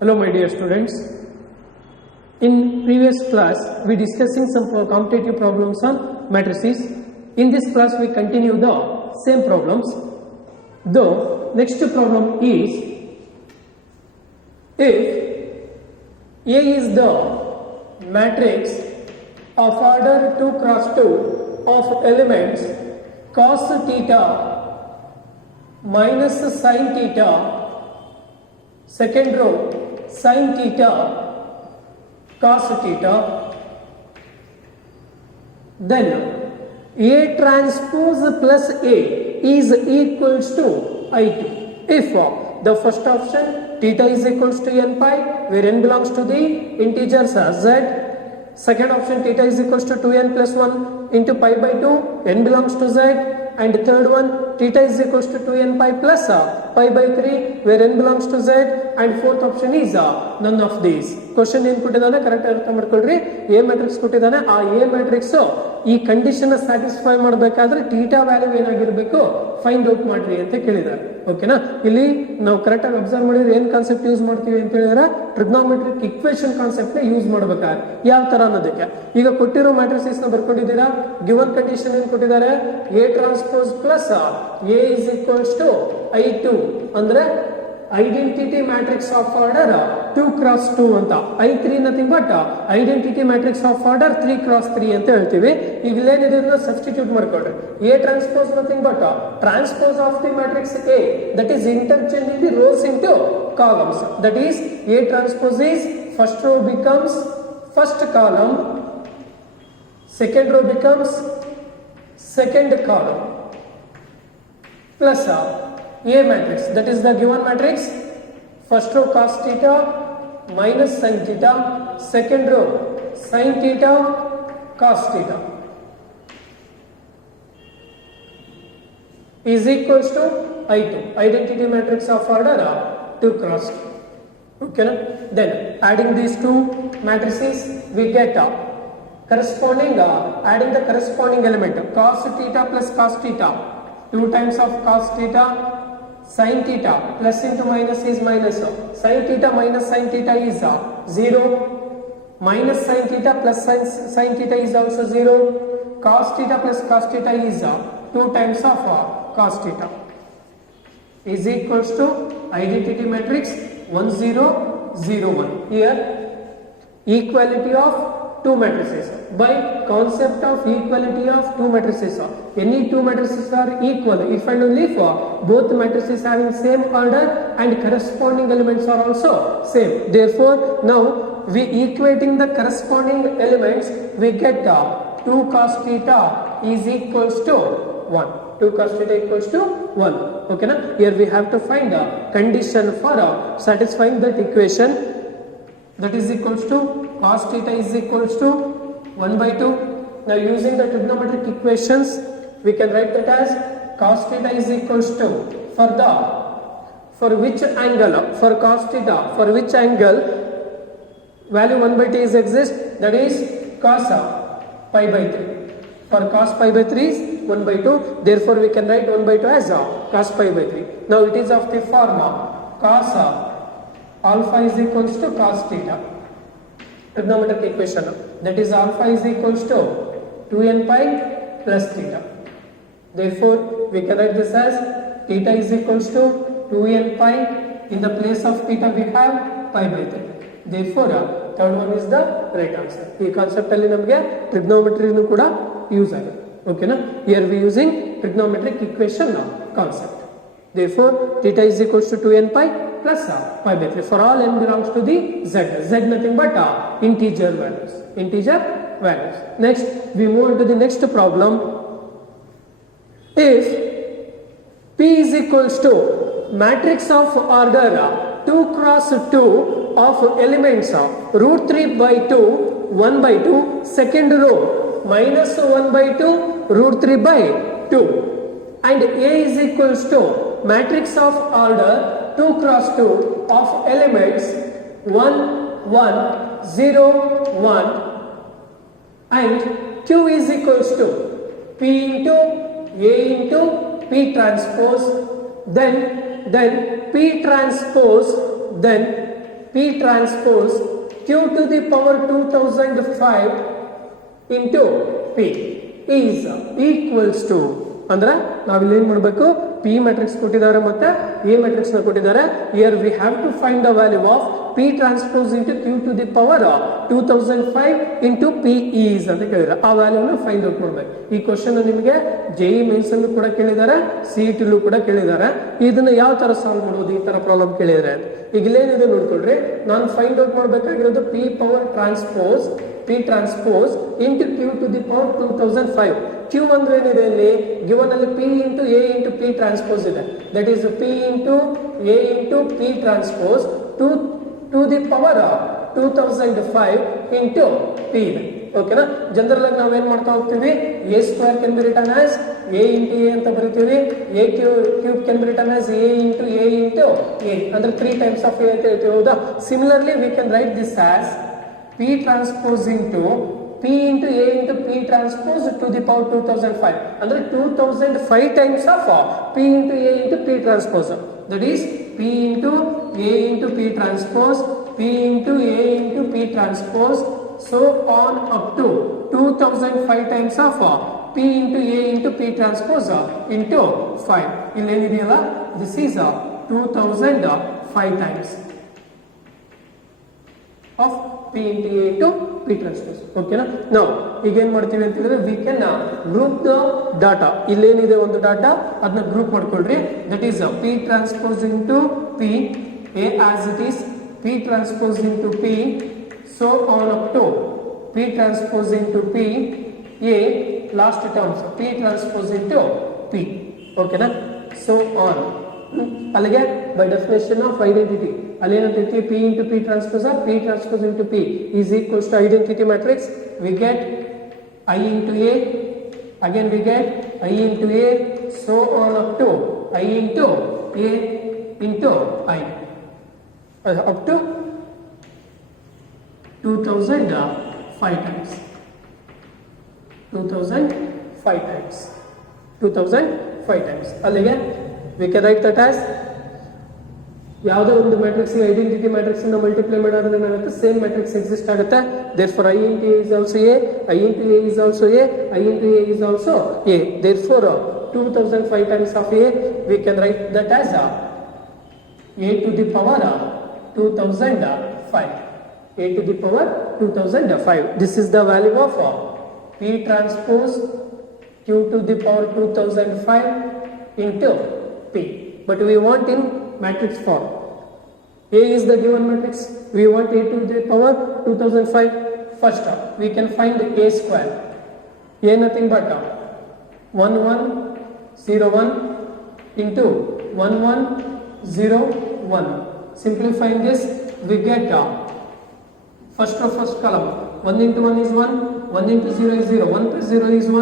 Hello my dear students. In previous class we discussing some competitive problems on matrices. In this class we continue the same problems. The next problem is if A is the matrix of order 2 cross 2 of elements cos theta minus sin theta, second row sin theta cos theta, then A transpose plus A is equals to I2 if the first option theta is equals to n pi where n belongs to the integers z, second option theta is equals to 2n plus 1 into pi by 2 n belongs to z, and third one theta is equals to 2n pi plus pi by 3 where n belongs to z, and fourth option is none of these. Question ಏನು ಕೊಟ್ಟಿದ್ದಾನೆ ಕರೆಕ್ಟ್ ಅರ್ಥ ಮಾಡ್ಕೊಳ್ರಿ. A matrix ಕೊಟ್ಟಿದ್ದಾನೆ, ಆ A matrix ಈ condition satisfy ಮಾಡಬೇಕಾದ್ರೆ theta value ಏನಾಗಿರಬೇಕು find out ಮಾಡ್ರಿ ಅಂತ ಕೇಳಿದ್ದಾರೆ. ಓಕೆನಾ, ಇಲ್ಲಿ ನಾವು ಕರೆಕ್ಟ್ ಆಗಿ ಅಬ್ಸರ್ವ್ ಮಾಡಿದ್ರೆ ಏನ್ ಕಾನ್ಸೆಪ್ಟ್ ಯೂಸ್ ಮಾಡ್ತೀವಿ ಅಂತ ಹೇಳಿದ್ರೆ ಟ್ರಿಗ್ನೋಮೆಟ್ರಿಕ್ ಇಕ್ವೇಶನ್ ಕಾನ್ಸೆಪ್ಟ್ ನ ಯೂಸ್ ಮಾಡಬೇಕಾದ್ರೆ ಯಾವ ತರ ಅನ್ನೋದಕ್ಕೆ. ಈಗ ಕೊಟ್ಟಿರೋ ಮ್ಯಾಟ್ರಿಸಸ್ ನ ಬರ್ಕೊಂಡಿದ್ದೀರಾ, ಗಿವನ್ ಕಂಡೀಷನ್ ಏನ್ ಕೊಟ್ಟಿದ್ದಾರೆ, A transpose plus A is equals to I2 ಅಂದ್ರೆ identity matrix of order 2 cross 2 ಅಂತ, I3 nothing but identity matrix of order 3 cross 3 ಅಂತ ಹೇಳ್ತೀವಿ. ಈಗ ಇಲ್ಲೇನಿದೆ ಸಬ್ಸ್ಟಿಟ್ಯೂಟ್ ಮಾಡ್ಕೊಳ್ರಿ. A transpose nothing but transpose of the matrix A, that is interchanging the rows into columns. That is A transpose is first row becomes first column, second row becomes second column plus A matrix, that is the given matrix. First row cos theta minus sin theta, second row sin theta cos theta is equals to I2, identity matrix of order 2 cross 2. Okay, then adding these two matrices we get corresponding adding the corresponding element cos theta plus cos theta, 2 times of cos theta, sin theta plus into minus is minus, sin theta minus sin theta is 0, minus sin theta plus sin theta is also 0, cos theta plus cos theta is 2 times of cos theta is equals to identity matrix 1 0 0 1. Here equality of two matrices. By concept of equality of two matrices, any two matrices are equal if and only if both matrices having same order and corresponding elements are also same. Therefore, now we equating the corresponding elements, we get 2 cos theta is equals to 1. 2 cos theta equals to 1. Okay, na? Here we have to find a condition for satisfying that equation. That is equals to cos theta is equals to 1 by 2. Now using the trigonometric equations we can write that as cos theta is equals to for which angle, for cos theta, for which angle value 1 by 2 is exist, that is cos pi by 3. For cos pi by 3 is 1 by 2, therefore we can write 1 by 2 as cos pi by 3. Now it is of the form cos alpha is equals to cos theta, trigonometric equation, that is alpha is equals to 2n pi plus theta. Therefore we can write this as theta is equals to 2n pi, in the place of theta we have pi by 3. Therefore third one is the right answer. ಈ ಕಾನ್ಸೆಪ್ಟ್ ಅಲ್ಲಿ ನಮಗೆ ಟ್ರಿಗ್ನೋಮೆಟ್ರಿನೂ ಕೂಡ ಯೂಸ್ ಆಗುತ್ತೆ. ಓಕೆನಾ, here V using trigonometric equation concept. Therefore theta is equals to 2n pi plus pi by 3 for all n belongs to the z. Z nothing but integer values. Integer values. Next we move on to the next problem. If P is equals to matrix of order 2 cross 2 of elements root 3 by 2, 1 by 2, second row minus 1 by 2, root 3 by 2, and A is equals to matrix of order 2 cross 2 of elements 1 1 0 1, and Q is equals to P into A into P transpose, then P transpose, then P transpose Q to the power 2005 into P is equals to ಅಂದ್ರೆ ನಾವಿಲ್ಲಿ ಏನ್ ಮಾಡಬೇಕು P matrix ಕೊಟ್ಟಿದ್ದಾರೆ ಮತ್ತೆ A matrix ನ ಕೊಟ್ಟಿದ್ದಾರೆ. Here we have to find the value of P transpose into Q to the power 2005 into P is ಅಂತ ಕೇಳಿದ್ರೆ ಆ ವ್ಯಾಲ್ಯೂನ ಫೈಂಡ್ ಔಟ್ ಮಾಡಬೇಕು. ಈ ಕ್ವಶನ್ ನಿಮಗೆ JEE ಮೇನ್ಸ್ ಅಲ್ಲೂ ಕೂಡ ಕೇಳಿದ್ದಾರೆ, CET ಲೂ ಕೂಡ ಕೇಳಿದ್ದಾರೆ. ಇದನ್ನ ಯಾವ ತರ ಸಾಲ್ವ್ ಮಾಡೋದು ಈ ತರ ಪ್ರಾಬ್ಲಮ್ ಕೇಳಿದ್ರೆ ಈಗ ಇಲ್ಲೇನಿದೆ ನೋಡ್ಕೊಳ್ರಿ. ನಾನು ಫೈಂಡ್ ಔಟ್ ಮಾಡಬೇಕಾಗಿರೋದು P power transpose P transpose into Q to the power 2005. Q ಅಂದ್ರೆ ಏನಿದೆ ಇಲ್ಲಿ ಗಿವನ್ ಅಲ್ಲಿ P into A into P transpose ಇದೆ. That is P into A into P transpose to the power 2005 into P ಇದೆ. ಓಕೆನಾ? General ಆಗಿ ನಾವೇನ್ ಮಾಡ್ತಾ ಹೋಗ್ತೀವಿ, A square can be written as A into A ಅಂತ ಬರೀತೀವಿ. A cube can be written as A into A into A ಅಂದ್ರೆ 3 times of A ಅಂತ ಹೇಳ್ತೀವಿ. ಹೌದಾ? Similarly V can write this as P transpose into P into A into P transpose to the power 2005 ಅಂದ್ರೆ 2005 times of P into A into P transpose. That is P into A into P transpose, P into A into P transpose, so on up to 2005 times of P into A into P transpose into 5. ಇಲ್ಲಿ ಏನಿದೆಯಲ್ಲ this is 2005 times of P into A into P transpose. ಓಕೆನಾ? ನಾವು ಈಗ ಏನ್ ಮಾಡ್ತೀವಿ ಅಂತಂದ್ರೆ we can group the data. ಇಲ್ಲೇನಿದೆ ಒಂದು ಡಾಟಾ ಅದನ್ನ ಗ್ರೂಪ್ ಮಾಡ್ಕೊಳ್ರಿ. That is P transpose into P A as it is, P transpose into P so on up to P transpose into P A last terms P transpose into P. ಓಕೆನಾ? so on ಅಲ್ಲಿಗೆ by definition of identity ಅಲ್ಲಿ ಏನಂತ P into P transpose or P transpose into P is equals to identity matrix. We get I into A, again we get I into A, so on up to I into A into I up to 2005 times. 2005 times. 2005 times. ಅಲ್ಲಿಗೆ we can write that as ಯಾವುದೋ ಒಂದು matrix identity matrix ಇಂದ ಮಲ್ಟಿಪ್ಲೈ ಮಾಡಿದ್ರೆ ಏನಾಗುತ್ತೆ, same matrix exist ಆಗುತ್ತೆ. therefore I into A is also A, I into A is also A, I into A is also A. therefore 2005 times of A we can write that as A to the power 2005. A to the power 2005. This is the value of P transpose Q to the power 2005 into P. But we want in matrix form. A is the given matrix. We want A to the power 2005. First we can find A square. A nothing but 1101 into 1101. Simplifying this we get first row first column 1 into 1 is 1, 1 into 0 is 0, 1 plus 0 is 1,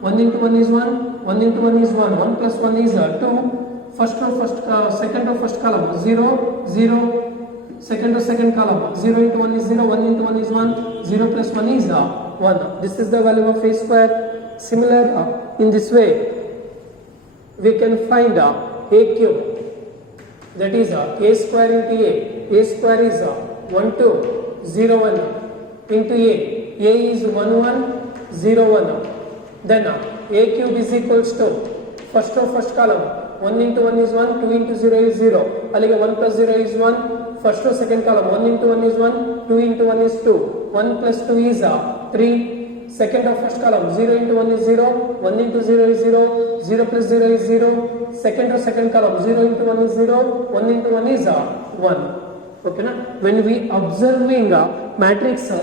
1 into 1 is 1, 1 into 1 is 1, 1 plus 1 is 2. First row first second row first column 0 0, second row second column 0 into 1 is 0, 1 into 1 is 1, 0 plus 1 is 1. This is the value of A square. Similar in this way we can find A cube, that is A square into A. A square is 1201 into A is 1101. Then A cube is equals to first row first column 1 into 1 is 1, 2 into 0 is 0. Alige 1 plus 0 is 1. First row second column 1 into 1 is 1, 2 into 1 is 2. 1 plus 2 is 3. Second row first column 0 into 1 is 0, 1 into 0 is 0, 0 plus 0 is 0. Second row second column 0 into 1 is 0, 1 into 1 is 1. Okay na? When we observing matrix A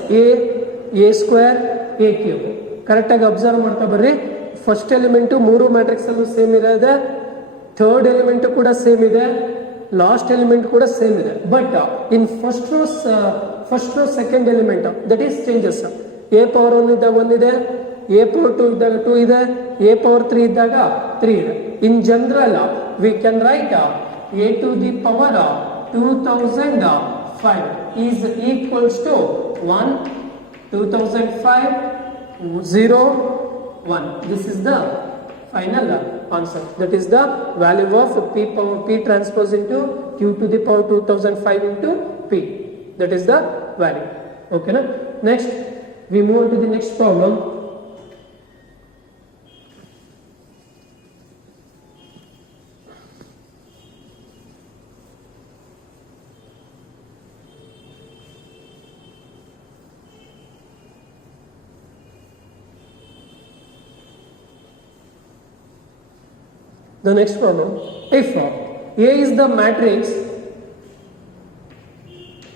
square, A cube, correct ಆಗಿ ಅಬ್ಸರ್ವ್ ಮಾಡ್ತಾ ಬರ್ರಿ. First element ಮೂರು ಮ್ಯಾಟ್ರಿಕ್ಸ್ ಅಲ್ಲೂ ಸೇಮ್ ಇದೆ, third element ಕೂಡ ಸೇಮ್ ಇದೆ, last element ಕೂಡ ಸೇಮ್ ಇದೆ. But in first row second element that is changes. A power 1 ಇದ್ದಾಗ 1 ಇದೆ, A ಪವರ್ 2 ಇದ್ದಾಗ 2 ಇದೆ, A ಪವರ್ 3 ಇದ್ದಾಗ 3 ಇದೆ. In general we can write A to the power 2005 is equals to 1 2005 0 1. This is the final answer. That is the value of P transpose into q to the power 2005 into p. That is the value. Okay na? Next we move on to the next problem. The next problem, if A is the matrix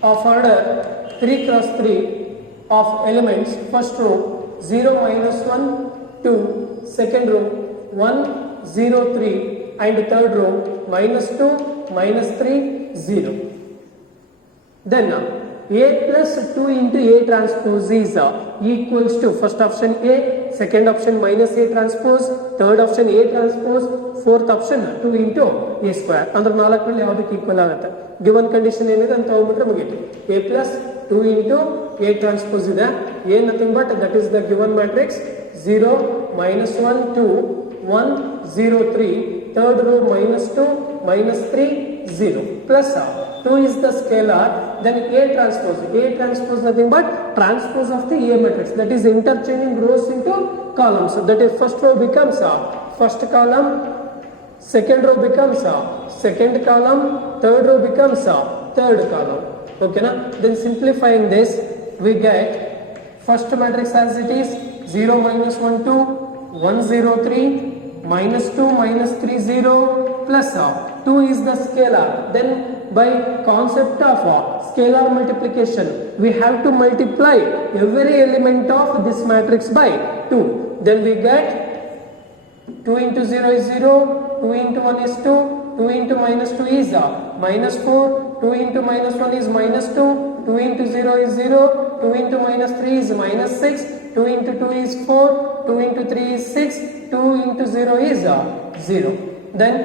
of order 3 cross 3 of elements, first row 0 minus 1 2, second row 1 0 3 and third row minus 2 minus 3 0. Then A plus 2 into A transpose is equals to first option A, second option minus A transpose, third option A transpose, fourth option 2 into A square. ಅಂದ್ರೆ ನಾಲ್ಕರಲ್ಲಿ ಯಾವುದಕ್ಕೆ ಈಕ್ವಲ್ ಆಗುತ್ತೆ? Given condition ಏನಿದೆ ಅಂತ ತಗೊಂಡ್ಬಿಟ್ರೆ ಮುಗೀತು. A plus 2 into A transpose ಇದೆ. A nothing but that is the given matrix 0 minus 1 2 1 0 3, third row minus 2 minus 3 0 plus 2 is the scalar, then A transpose nothing but transpose of the A matrix, that is interchanging rows into columns. That is first row becomes first column, second row becomes second column, third row becomes third column. Okay na? Then simplifying this we get first matrix as it is 0 minus 1 2 1 0 3 minus 2 minus 3 0 plus 2 is the scalar. Then by concept of scalar multiplication we have to multiply every element of this matrix by 2. Then we get 2 into 0 is 0, 2 into 1 is 2, 2 into minus 2 is minus 4, 2 into minus 1 is minus 2, 2 into 0 is 0, 2 into minus 3 is minus 6, 2 into 2 is 4, 2 into 3 is 6, 2 into 0 is 0. Then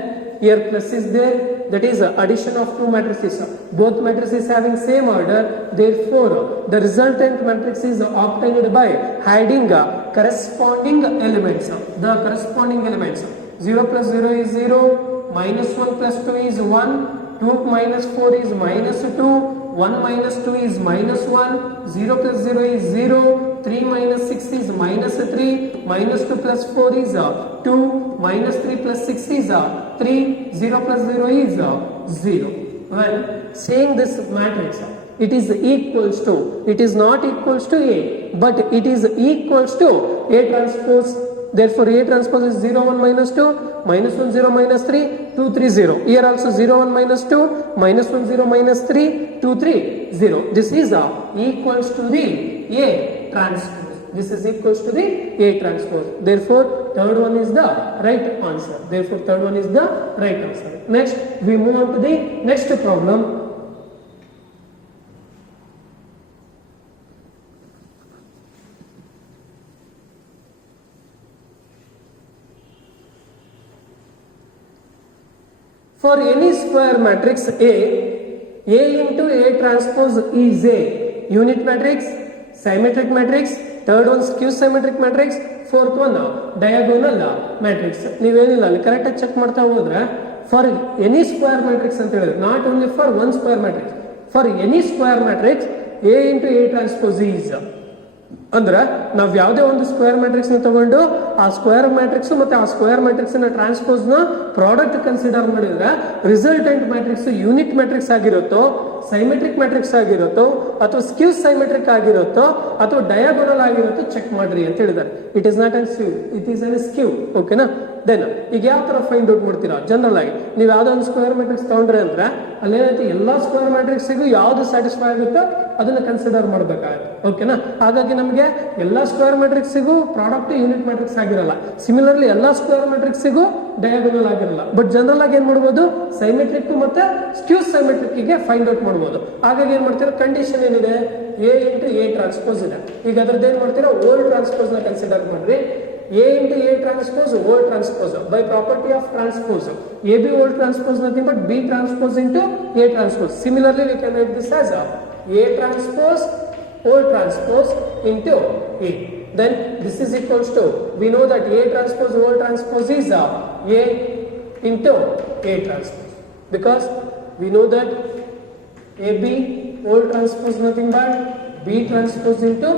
here plus is there, that is addition of two matrices. Both matrices having same order, therefore the resultant matrix is obtained by adding corresponding elements. The corresponding elements 0 plus 0 is 0, minus 1 plus 2 is 1, 2 minus 4 is minus 2, 1 minus 2 is minus 1, 0 plus 0 is 0, 3 minus 6 is minus 3, minus 2 plus 4 is 2, minus 3 plus 6 is 3, 0 plus 0 is 0. When saying this matrix, it is equals to, it is not equals to A, but it is equals to A transpose. Therefore A transpose is 0 1 minus 2, minus 1 0 minus 3, 2 3 0. Here also 0 1 minus 2, minus 1 0 minus 3, 2 3 0. This is equals to the A transpose. This is equals to the A transpose. Therefore third one is the right answer. Therefore third one is the right answer. Next we move on to the next problem. For any square matrix A into A transpose is a unit matrix, symmetric matrix, third one skew symmetric matrix, fourth one diagonal matrix. ನೀವೇನಿಲ್ಲ ಅಲ್ಲಿ ಕರೆಕ್ಟಾಗಿ ಚೆಕ್ ಮಾಡ್ತಾ ಹೋದ್ರೆ for any square matrix ಅಂತ ಹೇಳಿದ್ರೆ, not only for one square matrix, for any square matrix A into A transpose is ಅಂದ್ರೆ ನಾವು ಯಾವುದೇ ಒಂದು ಸ್ಕ್ವೇರ್ ಮ್ಯಾಟ್ರಿಕ್ಸ್ ನ ತಗೊಂಡು ಆ ಸ್ಕ್ವೇರ್ ಮ್ಯಾಟ್ರಿಕ್ಸ್ ಮತ್ತೆ ಆ ಸ್ಕ್ವೇರ್ ಮ್ಯಾಟ್ರಿಕ್ಸ್ ನ ಟ್ರಾನ್ಸ್ಪೋಸ್ ನ ಪ್ರಾಡಕ್ಟ್ ಕನ್ಸಿಡರ್ ಮಾಡಿದ್ರೆ ರಿಸಲ್ಟೆಂಟ್ ಮ್ಯಾಟ್ರಿಕ್ಸ್ ಯೂನಿಟ್ ಮ್ಯಾಟ್ರಿಕ್ಸ್ ಆಗಿರುತ್ತೋ, ಸೈಮೆಟ್ರಿಕ್ ಮ್ಯಾಟ್ರಿಕ್ಸ್ ಆಗಿರುತ್ತೋ, ಅಥವಾ ಸ್ಕ್ಯೂ ಸೈಮೆಟ್ರಿಕ್ ಆಗಿರುತ್ತೋ, ಅಥವಾ ಡಯಾಗೋನಲ್ ಆಗಿರುತ್ತೋ ಚೆಕ್ ಮಾಡ್ರಿ ಅಂತ ಹೇಳಿದ್ದಾರೆ. ಇಟ್ ಇಸ್ ನಾಟ್ ಅನ್ ಸ್ಕ್ಯೂ, ಇಟ್ ಈಸ್ ಅನ್ ಸ್ಕ್ಯೂ. ಓಕೆನಾ? ದೆನ್ ಈಗ ಯಾವ ತರ ಫೈಂಡ್ ಔಟ್ ಮಾಡ್ತೀರಾ? ಜನರಲ್ ಆಗಿ ನೀವು ಯಾವ್ದೋ ಒಂದು ಸ್ಕ್ವೇರ್ ಮ್ಯಾಟ್ರಿಕ್ಸ್ ತಗೊಂಡ್ರೆ ಅಂದ್ರೆ ಅಲ್ಲೇನೈತಿ ಎಲ್ಲಾ ಸ್ಕ್ವೇರ್ ಮ್ಯಾಟ್ರಿಕ್ಸ್ಗೂ ಯಾವ್ದು ಸ್ಯಾಟಿಸ್ಫೈ ಆಗುತ್ತೋ ಅದನ್ನ ಕನ್ಸಿಡರ್ ಮಾಡ್ಬೇಕಾಗುತ್ತೆ. ಓಕೆನಾ? ಹಾಗಾಗಿ ನಮಗೆ ಎಲ್ಲಾ ಸ್ಕ್ವೇರ್ ಮ್ಯಾಟ್ರಿಕ್ಸ್ಗೂ ಪ್ರಾಡಕ್ಟ್ ಯೂನಿಟ್ ಮ್ಯಾಟ್ರಿಕ್ಸ್ ಆಗಿರಲ್ಲ. ಸಿಮಿಲರ್ಲಿ ಎಲ್ಲಾ ಸ್ಕ್ವೇರ್ ಮ್ಯಾಟ್ರಿಕ್ಸ್ಗೂ ಡಯಾಗೋನಲ್ ಆಗಿರಲ್ಲ. ಬಟ್ ಜನರಲ್ ಆಗಿ ಏನ್ ಮಾಡ್ಬೋದು, ಸೈಮೆಟ್ರಿಕ್ ಮತ್ತೆ ಸ್ಕ್ಯೂ ಸೈಮೆಟ್ರಿಕ್ ಗೆ ಫೈಂಡ್ ಔಟ್ ಮಾಡ್ಬೋದು. ಹಾಗಾಗಿ ಏನ್ ಮಾಡ್ತೀರಾ, ಕಂಡೀಷನ್ ಏನಿದೆ, A into A transpose ಇದೆ. ಈಗ ಅದ್ರದ್ದು ಏನ್ ಮಾಡ್ತೀರಾ, ಓಲ್ಡ್ ಟ್ರಾನ್ಸ್ಪೋಸ್ ನ ಕನ್ಸಿಡರ್ ಮಾಡ್ರಿ. A into A transpose, old transpose. By property of transpose, AB old transpose nothing but B transpose into A transpose. Similarly, we can write this as A transpose, old transpose into A. Then this is equals to, we know that A transpose, old transpose is A into A transpose. Because we know that AB whole transpose nothing but B transpose into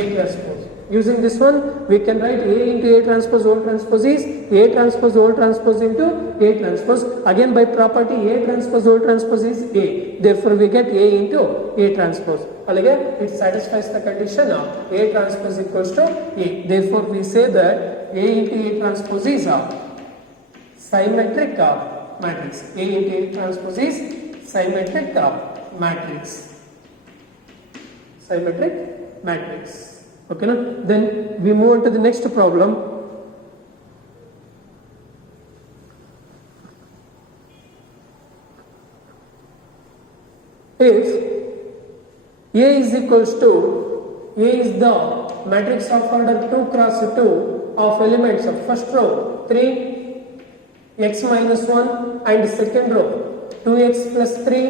A transpose. Using this one, we can write A into A transpose whole transpose is A transpose whole transpose into A transpose. Again by property, A transpose whole transpose is A. Therefore, we get A into A transpose. Again, it satisfies the condition of A transpose equals to A. Therefore, we say that A into A transpose is a symmetric matrix. A into A transpose is symmetric matrix. Symmetric matrix. Okay, na? Then we move on to the next problem. If A is equals to, A is the matrix of order 2 cross 2 of elements of first row 3 x minus 1 and second row 2x plus 3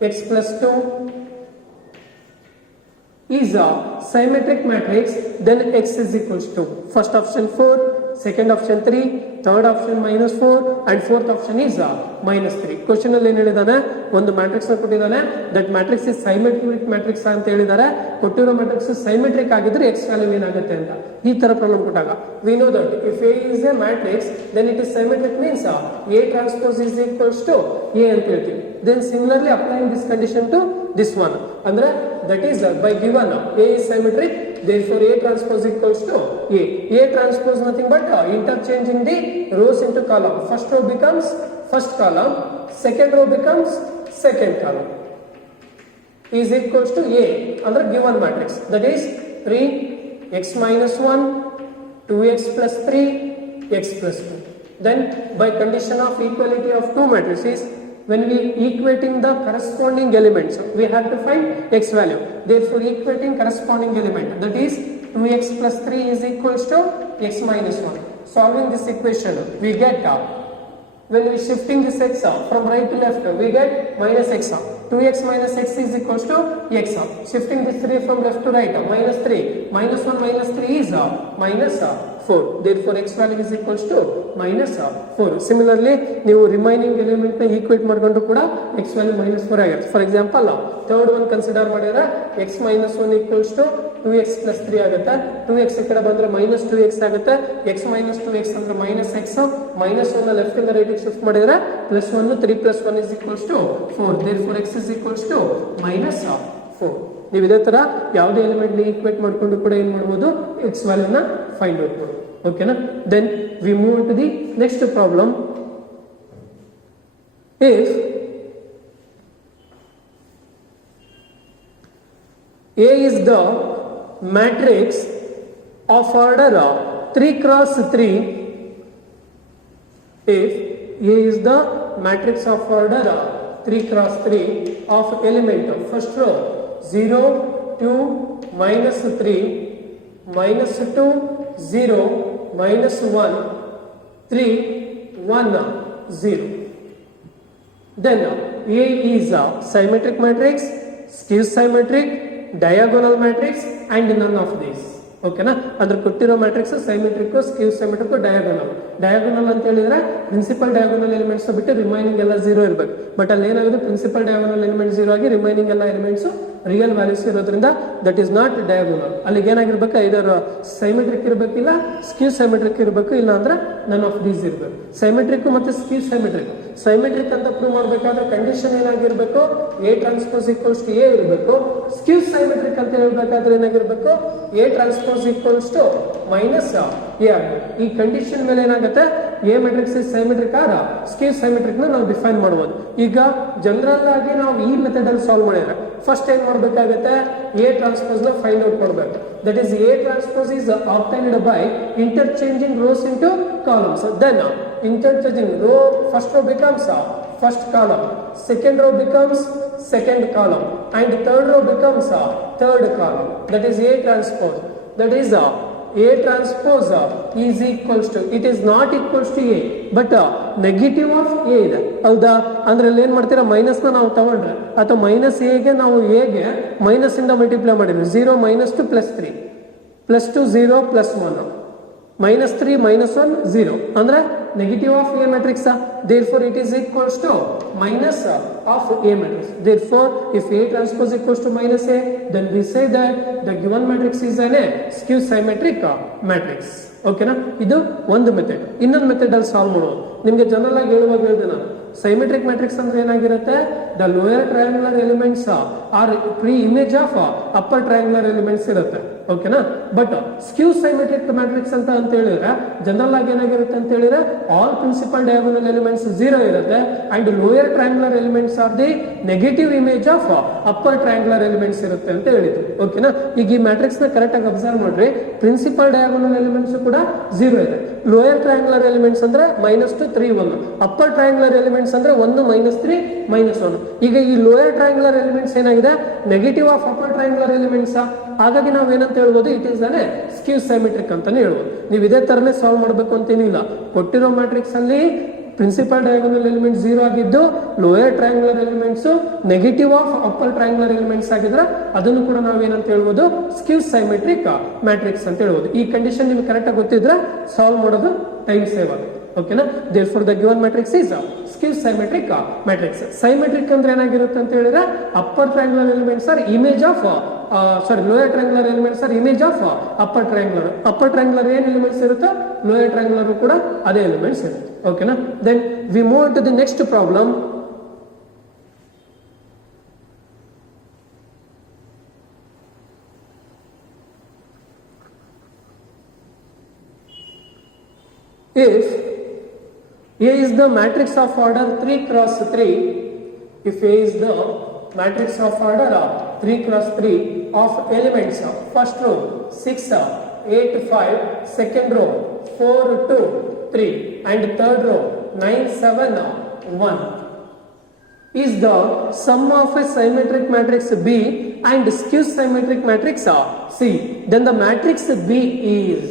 x plus 2 is a symmetric matrix, then x is equals to first option 4, second option 3, third option minus 4 and fourth option is minus 3. Question ಅಲ್ಲಿ ಏನು ಹೇಳಿದಾನೆ, ಒಂದು ಮ್ಯಾಟ್ರಿಕ್ಸ್ ನ ಕೊಟ್ಟಿದ್ದಾನೆ, that matrix is ಸೈಮೆಟ್ರಿಕ್ matrix ಅಂತ ಹೇಳಿದ್ದಾರೆ. ಕೊಟ್ಟಿರೋ ಮ್ಯಾಟ್ರಿಕ್ಸ್ ಸೈಮೆಟ್ರಿಕ್ ಆಗಿದ್ರೆ ಎಕ್ಸ್ ವ್ಯಾಲ್ಯೂ ಏನಾಗುತ್ತೆ ಅಂತ ಈ ತರ ಪ್ರಾಬ್ಲಮ್ ಕೊಟ್ಟಾಗ we know that if A is a matrix then it is symmetric means A transpose is equals to A ಅಂತ ಹೇಳ್ತೀವಿ. Then similarly applying this condition to this one, ಅಂದ್ರೆ that is by given A is symmetric, therefore A transpose equals to A. A transpose nothing but interchanging the rows into column. First row becomes first column, second row becomes second column is equals to A under given matrix, that is 3 x minus 1 2x plus 3 x plus 2. Then by condition of equality of two matrices, when we equating the corresponding elements, we have to find x value. Therefore, equating corresponding element, that is 2x plus 3 is equals to x minus 1. Solving this equation, we get when we shifting this x from right to left, we get minus x. 2x minus x is equals to x. Shifting this 3 from left to right, minus 3. Minus 1 minus 3 is minus 4. Therefore, x value is equals to minus 4. Similarly, ನೀವು remaining element ನ ಈಕ್ವೇಟ್ ಮಾಡ್ಕೊಂಡು ಕೂಡ x value minus 4 ಆಗುತ್ತೆ. For example third one consider ಮಾಡಿದ್ರೆ x minus 1 equals to 2x plus 3 ಆಗುತ್ತೆ. 2x ಈ ಕಡೆ ಬಂದ್ರೆ minus 2x ಆಗುತ್ತೆ. x minus 2x ಅಂದ್ರೆ minus x. minus 1 ಲೆಫ್ಟ್ ಇಂದ ರೈಟ್ ಶಿಫ್ಟ್ ಮಾಡಿದ್ರೆ plus 1 3 plus 1 is equals to 4. Therefore, x is equals to minus 4. ನೀವು ಇದೇ ತರ ಯಾವುದೇ ಎಲಿಮೆಂಟ್ ನ ಈಕ್ವೇಟ್ ಮಾಡ್ಕೊಂಡು ಕೂಡ ಏನು ಮಾಡಬಹುದು, x ವ್ಯಾಲ್ಯೂ ನ ಫೈಂಡ್ ಔಟ್ ಮಾಡಬಹುದು. ಓಕೆನಾ? Then we move to the next problem. If A is the matrix of order 3 cross 3, if A is the matrix of order 3 cross 3 of element of first row 0 2 minus 3 minus 2 0 minus 1 3 1 0, then A is a symmetric matrix, skew symmetric, diagonal matrix and none of these. ಓಕೆನಾ? ಅಂದ್ರೆ ಕೊಟ್ಟಿರೋ ಮ್ಯಾಟ್ರಿಕ್ಸ್ ಸೈಮೆಟ್ರಿಕ್, ಸ್ಕ್ಯೂ ಸೈಮೆಟ್ರಿಕ್, diagonal. Diagonal ಅಂತ ಹೇಳಿದ್ರೆ principal diagonal elements ಬಿಟ್ಟು ರಿಮೈನಿಂಗ್ ಎಲ್ಲ 0 ಇರಬೇಕು. ಬಟ್ ಅಲ್ಲಿ ಏನಾಗಿದೆ, ಪ್ರಿನ್ಸಿಪಲ್ ಡಯಾಗೋನಲ್ ಎಲಿಮೆಂಟ್ 0 ಆಗಿ ರಿಮೈನಿಂಗ್ ಎಲ್ಲ ಎಲಿಮೆಂಟ್ಸ್ ರಿಯಲ್ ವ್ಯಾಲ್ಯೂಸ್ ಇರೋದ್ರಿಂದ ದಟ್ ಈಸ್ ನಾಟ್ ಡಯಾಗೋನಲ್. ಅಲ್ಲಿಗೆ ಏನಾಗಿರ್ಬೇಕು, ಐದರ್ ಸೈಮೆಟ್ರಿಕ್ ಇರಬೇಕಿಲ್ಲ, ಸ್ಕ್ಯೂ ಸೈಮೆಟ್ರಿಕ್ ಇರಬೇಕು, ಇಲ್ಲ ಅಂದ್ರೆ ನನ್ ಆಫ್ ದೀಸ್ ಇರಬೇಕು. ಸೈಮೆಟ್ರಿಕ್ ಮತ್ತೆ ಸ್ಕ್ಯೂ ಸೈಮೆಟ್ರಿಕ್. ಸೈಮೆಟ್ರಿಕ್ ಅಂತ ಪ್ರೂವ್ ಮಾಡಬೇಕಾದ್ರೆ ಕಂಡೀಷನ್ ಏನಾಗಿರ್ಬೇಕು, A transpose equals to A ಇರಬೇಕು. ಸ್ಕ್ಯೂ ಸೈಮೆಟ್ರಿಕ್ ಅಂತ ಹೇಳ್ಬೇಕಾದ್ರೆ ಏನಾಗಿರ್ಬೇಕು, A transpose equals to minus A ಆಗಬೇಕು. ಈ ಕಂಡೀಷನ್ ಮೇಲೆ ಏನಾಗುತ್ತೆ, A ಮ್ಯಾಟ್ರಿಕ್ಸ್ ಇಸ್ ಸೈಮೆಟ್ರಿಕ್ ಆರ ಸ್ಕ್ಯೂ ಸೈಮೆಟ್ರಿಕ್ ನ ನಾವು ಡಿಫೈನ್ ಮಾಡಬಹುದು. ಈಗ ಜನರಲ್ ಆಗಿ ನಾವು ಈ ಮೆಥಡ್ ಅಲ್ಲಿ ಸಾಲ್ವ್ ಮಾಡಿದ್ರೆ ಫಸ್ಟ್ ಏನ್ ಮಾಡಬೇಕಾಗುತ್ತೆ, A ಟ್ರಾನ್ಸ್ಪೋಸ್ ನ ಫೈಂಡ್ ಔಟ್ ಮಾಡಬೇಕು. That is A transpose is obtained by interchanging rows into columns. Then interchanging row, first row becomes first column, second row becomes second column and third row becomes third column. That is A transpose. That is A transpose is equals to, it is not equals to A but negative of A ಇದೆ. ಹೌದಾ? ಅಂದ್ರೆ ಅಲ್ಲಿ ಏನ್ ಮಾಡ್ತೀರಾ, ಮೈನಸ್ ನ ನಾವು ತಗೊಂಡ್ರೆ ಅಥವಾ ಮೈನಸ್ A ಗೆ ನಾವು A ಗೆ ಮೈನಸ್ ಇಂದ ಮಲ್ಟಿಪ್ಲೈ ಮಾಡಿದ್ವಿ. 0 minus 2 plus 3 plus 2 0 plus 1 minus 3 minus 1 0 ಅಂದ್ರೆ negative of A matrix. Therefore it is equals to minus of A matrix. Therefore if A transpose equals to minus A, then we say that the given matrix is an a skew symmetric matrix. ಓಕೆನಾ, ಇದು ಒಂದು ಮೆಥಡ್. ಇನ್ನೊಂದು ಮೆಥಡ್ ಅಲ್ಲಿ ಸಾಲ್ವ್ ಮಾಡೋದು. ನಿಮ್ಗೆ ಜನರಲ್ ಆಗಿ ಹೇಳುವಾಗ ಹೇಳಿದೆ ನಾನು, ಸೈಮೆಟ್ರಿಕ್ ಮ್ಯಾಟ್ರಿಕ್ಸ್ ಅಂದ್ರೆ ಏನಾಗಿರುತ್ತೆ, the lower triangular elements are pre image of upper triangular elements ಇರುತ್ತೆ. ಓಕೆನಾ, ಬಟ್ ಸ್ಕ್ಯೂ ಸೈಮೆಟ್ರಿಕ್ ಮ್ಯಾಟ್ರಿಕ್ಸ್ ಅಂತ ಹೇಳಿದ್ರೆ ಜನರಲ್ ಆಗಿ ಏನಾಗಿರುತ್ತೆ ಅಂತ ಹೇಳಿದ್ರೆ ಆಲ್ ಪ್ರಿನ್ಸಿಪಲ್ ಡಯಾಗೋನಲ್ ಎಲಿಮೆಂಟ್ಸ್ 0 ಇರುತ್ತೆ and lower triangular elements R the negative image of upper triangular elements ಇರುತ್ತೆ ಅಂತ ಹೇಳಿದ್ರು. ಓಕೆನಾ, ಈಗ ಈ ಮ್ಯಾಟ್ರಿಕ್ಸ್ ನ ಕರೆಕ್ಟ್ ಆಗಿ ಅಬ್ಸರ್ವ್ ಮಾಡ್ರಿ. ಪ್ರಿನ್ಸಿಪಲ್ ಡಯಾಗೋನಲ್ ಎಲಿಮೆಂಟ್ಸ್ ಕೂಡ 0 ಇದೆ. ಲೋಯರ್ ಟ್ರಯಾಂಗುಲರ್ ಎಲಿಮೆಂಟ್ಸ್ ಅಂದ್ರೆ -2 3 1, ಅಪ್ಪರ್ ಟ್ರಯಾಂಗುಲರ್ ಎಲಿಮೆಂಟ್ಸ್ ಅಂದ್ರೆ 1 -3 -1. ಈಗ ಈ ಲೋಯರ್ ಟ್ರಯಾಂಗುಲರ್ ಎಲಿಮೆಂಟ್ಸ್ ಏನಾಗಿದೆ, negative of upper triangular elements. ಹಾಗಾಗಿ ನಾವು ಏನಂತ ಹೇಳ್ಬೋದು, ಇಟ್ ಈಸ್ ಅನ್ ಸ್ಕ್ಯೂ ಸೈಮೆಟ್ರಿಕ್ ಅಂತಾನೆ ಹೇಳ್ಬೋದು. ನೀವು ಇದೇ ತರನೇ ಸಾಲ್ವ್ ಮಾಡಬೇಕು ಅಂತೇನಿಲ್ಲ. ಕೊಟ್ಟಿರೋ ಮ್ಯಾಟ್ರಿಕ್ಸ್ ಅಲ್ಲಿ ಪ್ರಿನ್ಸಿಪಲ್ ಡಯಾಗೋನಲ್ ಎಲಿಮೆಂಟ್ 0 ಆಗಿದ್ದು, lower triangular elements negative of upper triangular elements ಆಗಿದ್ರೆ ಅದನ್ನು ಕೂಡ ನಾವೇನಂತ ಹೇಳ್ಬೋದು, ಸ್ಕ್ಯೂ ಸೈಮೆಟ್ರಿಕ್ ಮ್ಯಾಟ್ರಿಕ್ಸ್ ಅಂತ ಹೇಳ್ಬೋದು. ಈ ಕಂಡೀಷನ್ ನಿಮ್ಗೆ ಕರೆಕ್ಟ್ ಆಗಿ ಗೊತ್ತಿದ್ರೆ ಸಾಲ್ವ್ ಮಾಡೋದು ಟೈಮ್ ಸೇವ್ ಆಗುತ್ತೆ. ಓಕೆನಾ, therefore the given matrix is skew symmetric matrix. Symmetric ಅಂದ್ರೆ ಏನಾಗಿರುತ್ತೆ ಅಂತ ಹೇಳಿದ್ರೆ upper triangular elements are image of lower triangular elements are image of upper triangular. Upper triangular ಏನ್ ಎಲಿಮೆಂಟ್ಸ್ ಇರುತ್ತೋ ಲೋಯರ್ ಟ್ರಯಾಂಗುಲರ್ ಕೂಡ ಅದೇ ಎಲಿಮೆಂಟ್ಸ್ ಇರುತ್ತೆ. ಓಕೆನಾ, then we move to the next problem. If A is the matrix of order 3 cross 3, if A is the matrix of order 3 cross 3 of elements first row 6 8 5, second row 4 2 3 and third row 9 7 1 is the sum of a symmetric matrix B and skew symmetric matrix C, then the matrix B is.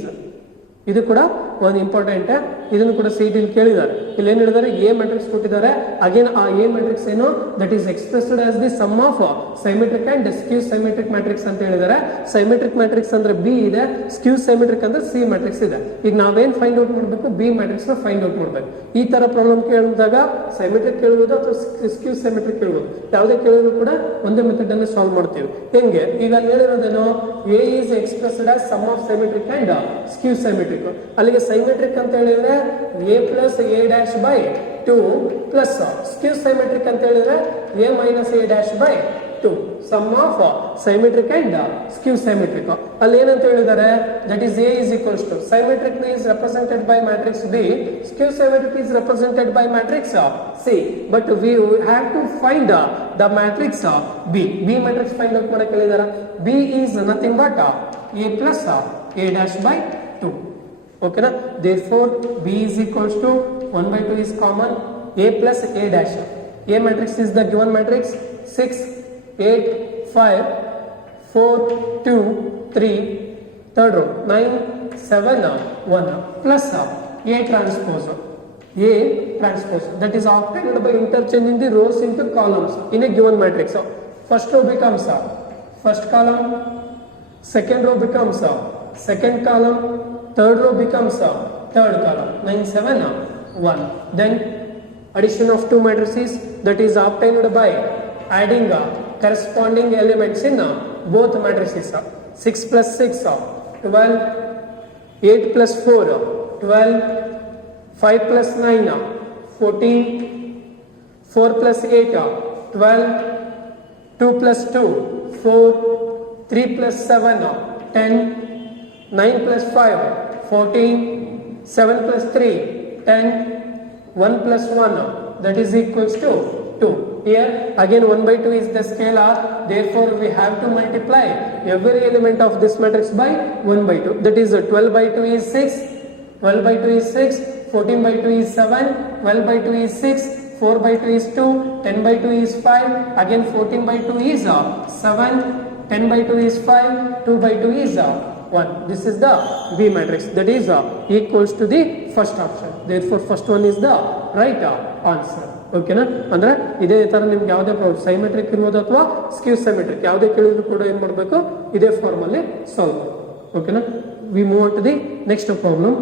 ಇದು ಕೂಡ ಒಂದು ಇಂಪಾರ್ಟೆಂಟ್. ಇದನ್ನು ಕೂಡ ಸಿಟಿ ಕೇಳಿದ್ದಾರೆ. ಇಲ್ಲಿ ಏನ್ ಹೇಳಿದ್ದಾರೆ, A matrix ಕೊಟ್ಟಿದ್ದಾರೆ. ಅಗೇನ್ ಆ ಎ ಮ್ಯಾಟ್ರಿಕ್ಸ್ ಏನು, that is expressed as the sum of symmetric and skew symmetric matrix ಅಂತ ಹೇಳಿದ್ದಾರೆ. ಸೈಮೆಟ್ರಿಕ್ ಮ್ಯಾಟ್ರಿಕ್ಸ್ ಅಂದ್ರೆ ಬಿ ಇದೆ, ಸ್ಕ್ಯೂ ಸೈಮೆಟ್ರಿಕ್ ಅಂದ್ರೆ ಸಿ ಮ್ಯಾಟ್ರಿಕ್ಸ್ ಇದೆ. ಈಗ ನಾವೇನ್ ಫೈಂಡ್ ಔಟ್ ಮಾಡಬೇಕು, ಬಿ ಮ್ಯಾಟ್ರಿಕ್ಸ್ ನ ಫೈಂಡ್ ಔಟ್ ಮಾಡಬೇಕು. ಈ ತರ ಪ್ರಾಬ್ಲಮ್ ಕೇಳಿದಾಗ ಸೈಮೆಟ್ರಿಕ್ ಕೇಳಬಹುದು ಅಥವಾ ಸ್ಕ್ಯೂ ಸೈಮೆಟ್ರಿಕ್ ಕೇಳಬಹುದು. ಯಾವುದೇ ಕೇಳಿದ್ರು ಕೂಡ ಒಂದೇ ಮೆಥಡ್ ಅನ್ನು ಸಾಲ್ವ್ ಮಾಡ್ತೀವಿ. ಹೆಂಗೆ, ಈಗ ಹೇಳಿರೋದೇನು, A is expressed as sum of symmetric and skew symmetric. ಅಲ್ಲಿಗೆ ಸೈಮೆಟ್ರಿಕ್ ಅಂತ ಹೇಳಿದ್ರೆ a plus a dash by 2 plus ಸ್ಕ್ಯೂ ಸೈಮೆಟ್ರಿಕ್ ಅಂತ ಹೇಳಿದ್ರೆ a minus a dash by 2, sum of symmetric and skew symmetric. ಅಲ್ಲಿ ಏನಂತ ಹೇಳಿದ್ದಾರೆ, that is a is equals to symmetric is represented by matrix B, skew symmetric is represented by matrix C, but we have to find the matrix B. B matrix find out ಮಾಡಕ್ಕೆ ಹೇಳಿದ್ದಾರೆ. B is nothing but a plus a dash by 2. ಓಕೆನಾ, therefore B is equals to 1/2 is common, a plus a dash. A matrix is the given matrix 6 8 5 4 2 3, third row 9 7 1 plus a transpose. A transpose, that is obtained by interchanging the rows into columns in a given matrix. First row becomes first column, second row becomes second column, third row becomes third column. 9 7 1. Then addition of two matrices, that is obtained by adding corresponding elements in both matrices. 6 plus 6 12, 8 plus 4 12, 5 plus 9 14, 4 plus 8 12, 2 plus 2 4, 3 plus 7 10, 9 plus 5 14, 7 plus 3 10, 1 plus 1 that is equals to 2. Here again 1/2 is the scalar, therefore we have to multiply every element of this matrix by 1/2. That is 12/2 is 6, 12/2 is 6, 14/2 is 7, 12/2 is 6, 4/2 is 2, 10/2 is 5, again 14/2 is 7, 10/2 is 5, 2/2 is 1. This is the B matrix, that is equals to the first option. Therefore first one is the right answer. ಓಕೆನಾ, ಅಂದ್ರೆ ಇದೇ ತರ ನಿಮ್ಗೆ ಯಾವುದೇ ಪ್ರಾಬ್ಲಮ್ ಸೈಮೆಟ್ರಿಕ್ ಇರ್ಬೋದು ಅಥವಾ skew ಸೈಮೆಟ್ರಿಕ್ ಯಾವುದೇ ಕೇಳಿದ್ರು ಕೂಡ ಏನ್ ಮಾಡಬೇಕು, ಇದೇ ಫಾರ್ಮ್ ಅಲ್ಲಿ ಸಾಲ್ವ್ ಮಾಡಬೇಕು. ಓಕೆನಾ, we move to the next problem.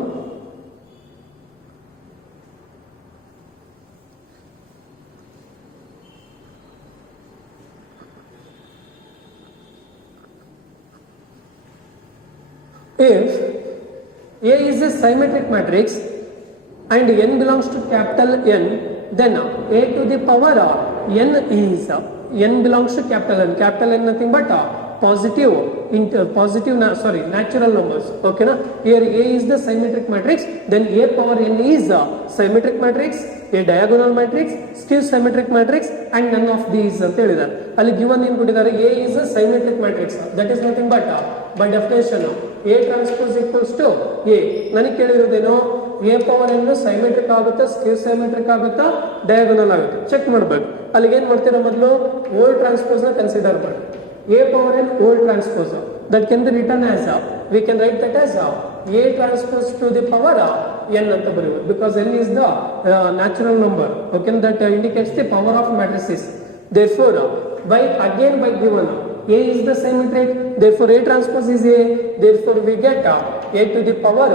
If A is a symmetric matrix and n belongs to capital N, then A to the power n is n belongs to capital N. Capital N nothing but natural numbers. Okay na? Here A is the symmetric matrix, then A power n is symmetric matrix, a diagonal matrix, skew symmetric matrix, and none of these ಅಂತ ಹೇಳಿದ್ದಾರೆ. ಅಲ್ಲಿ given ಏನು ಕೊಟ್ಟಿದ್ದಾರೆ? A is a symmetric matrix, that is nothing but by definition A transpose equals to A. ನನಗೆ ಕೇಳಿರೋದೇನು? A power n symmetric ಆಗುತ್ತಾ, skew symmetric ಆಗುತ್ತಾ, diagonal ಆಗುತ್ತೆ? ಚೆಕ್ ಮಾಡಬೇಕು. ಅಲ್ಲಿಗೆ ಏನು ಮಾಡ್ತೀರಾ? ಮೊದಲು ಓಲ್ಡ್ ಟ್ರಾನ್ಸ್ಪೋಸ್ ನ ಕನ್ಸಿಡರ್ ಮಾಡಿ. A power n whole transpose that can be written as we can write that as A transpose to the power n anta bariyodu, because n is the natural number, okay, that indicates the power of matrices. Therefore by given A is the symmetric, therefore A transpose is A, therefore we get A to the power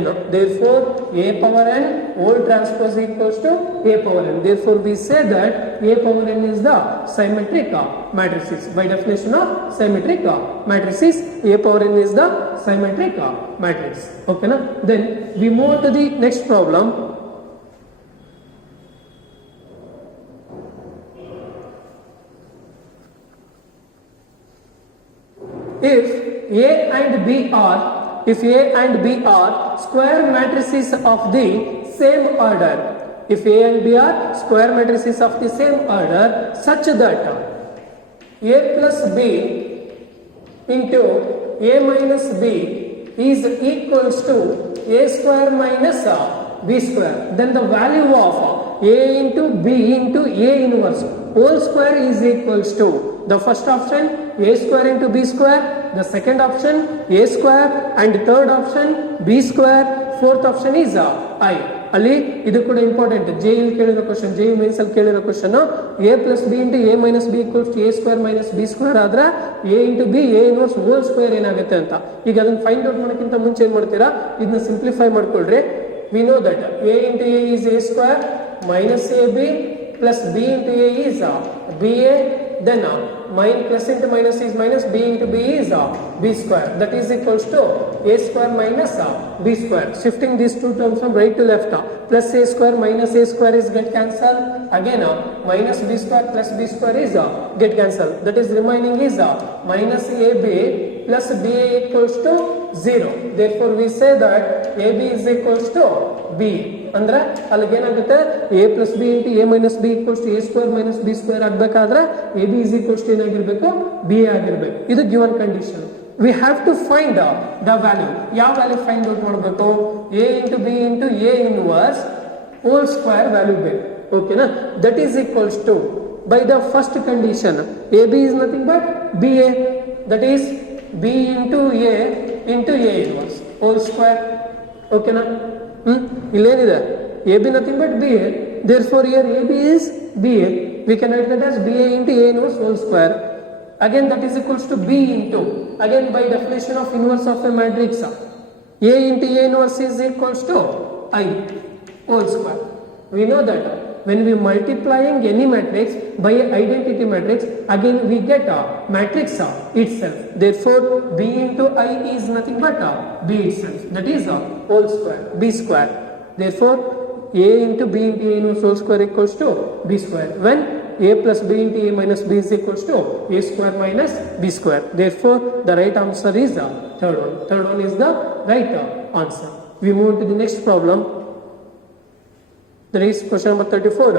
n. Therefore A power n whole transpose equals to A power n. Therefore we say that A power n is the symmetric matrices. By definition of symmetric matrices, A power n is the symmetric matrix. Okay na? Then we move to the next problem. If A and B are square matrices of the same order, if A and B are square matrices of the same order, such that A plus B into A minus B is equals to A square minus B square, then the value of A into B into A inverse whole square is equals to the first option A square into B square, the second option A square, and third option B square, fourth option is I. ಅಲ್ಲಿ ಇದು ಕೂಡ important. J ಇಲ್ಲಿ ಕೇಳಿರೋ question, J means ಅಲ್ಲಿ ಕೇಳಿರೋ question A plus B into A minus B equals to A square minus B square ಆದ್ರೆ A into B A inverse whole square ಏನಾಗುತ್ತೆ ಅಂತ. ಈಗ ಅದನ್ನ ಫೈಂಡ್ ಔಟ್ ಮಾಡೋಕ್ಕಿಂತ ಮುಂಚೆ ಏನ್ ಮಾಡ್ತೀರಾ? ಇದನ್ನ ಸಿಂಪ್ಲಿಫೈ ಮಾಡ್ಕೊಳ್ರಿ. We know that A into A is A square minus AB plus B into A is BA, then plus into minus is minus, B into B is B square, that is equals to A square minus B square. Shifting these two terms from right to left, plus A square minus A square is get cancelled, again minus B square plus B square is get cancelled, that is remaining is minus AB plus BA equals to 0. Therefore we say that AB is equals to B. ಅಂದ್ರೆ ಅಲ್ಲಿಗೆ ಏನಾಗುತ್ತೆ? A plus B into A minus B equals to A square minus B square ಆಗಬೇಕಾದ್ರೆ AB is equals to ಏನಾಗಿರ್ಬೇಕು? B ಆಗಿರ್ಬೇಕು. ಇದು given condition. We have to find the value. ಯಾವ value find out ಮಾಡಬೇಕು? A into B into A inverse whole square value ಬೇಕು. ಓಕೆನಾ? That is equals to, by the first condition, AB is nothing but BA, that is B into A inverse whole square. ಓಕೆನಾ? ಇಲ್ಲೇನಿದೆ? AB nothing but BA, therefore here AB is BA, we can write that as BA into A inverse whole square. Again that is equals to B into, again by definition of inverse of a matrix, A into A inverse is equals to I whole square. We know that when we multiplying any matrix by an identity matrix, again we get a matrix itself. Therefore B into I is nothing but B itself, that is whole square, B square. Therefore A into B into A inverse whole square equals to B square, when A plus B into A minus B is equals to A square minus B square. Therefore the right answer is the third one. Third one is the right answer. We move to the next problem. There is question number 34.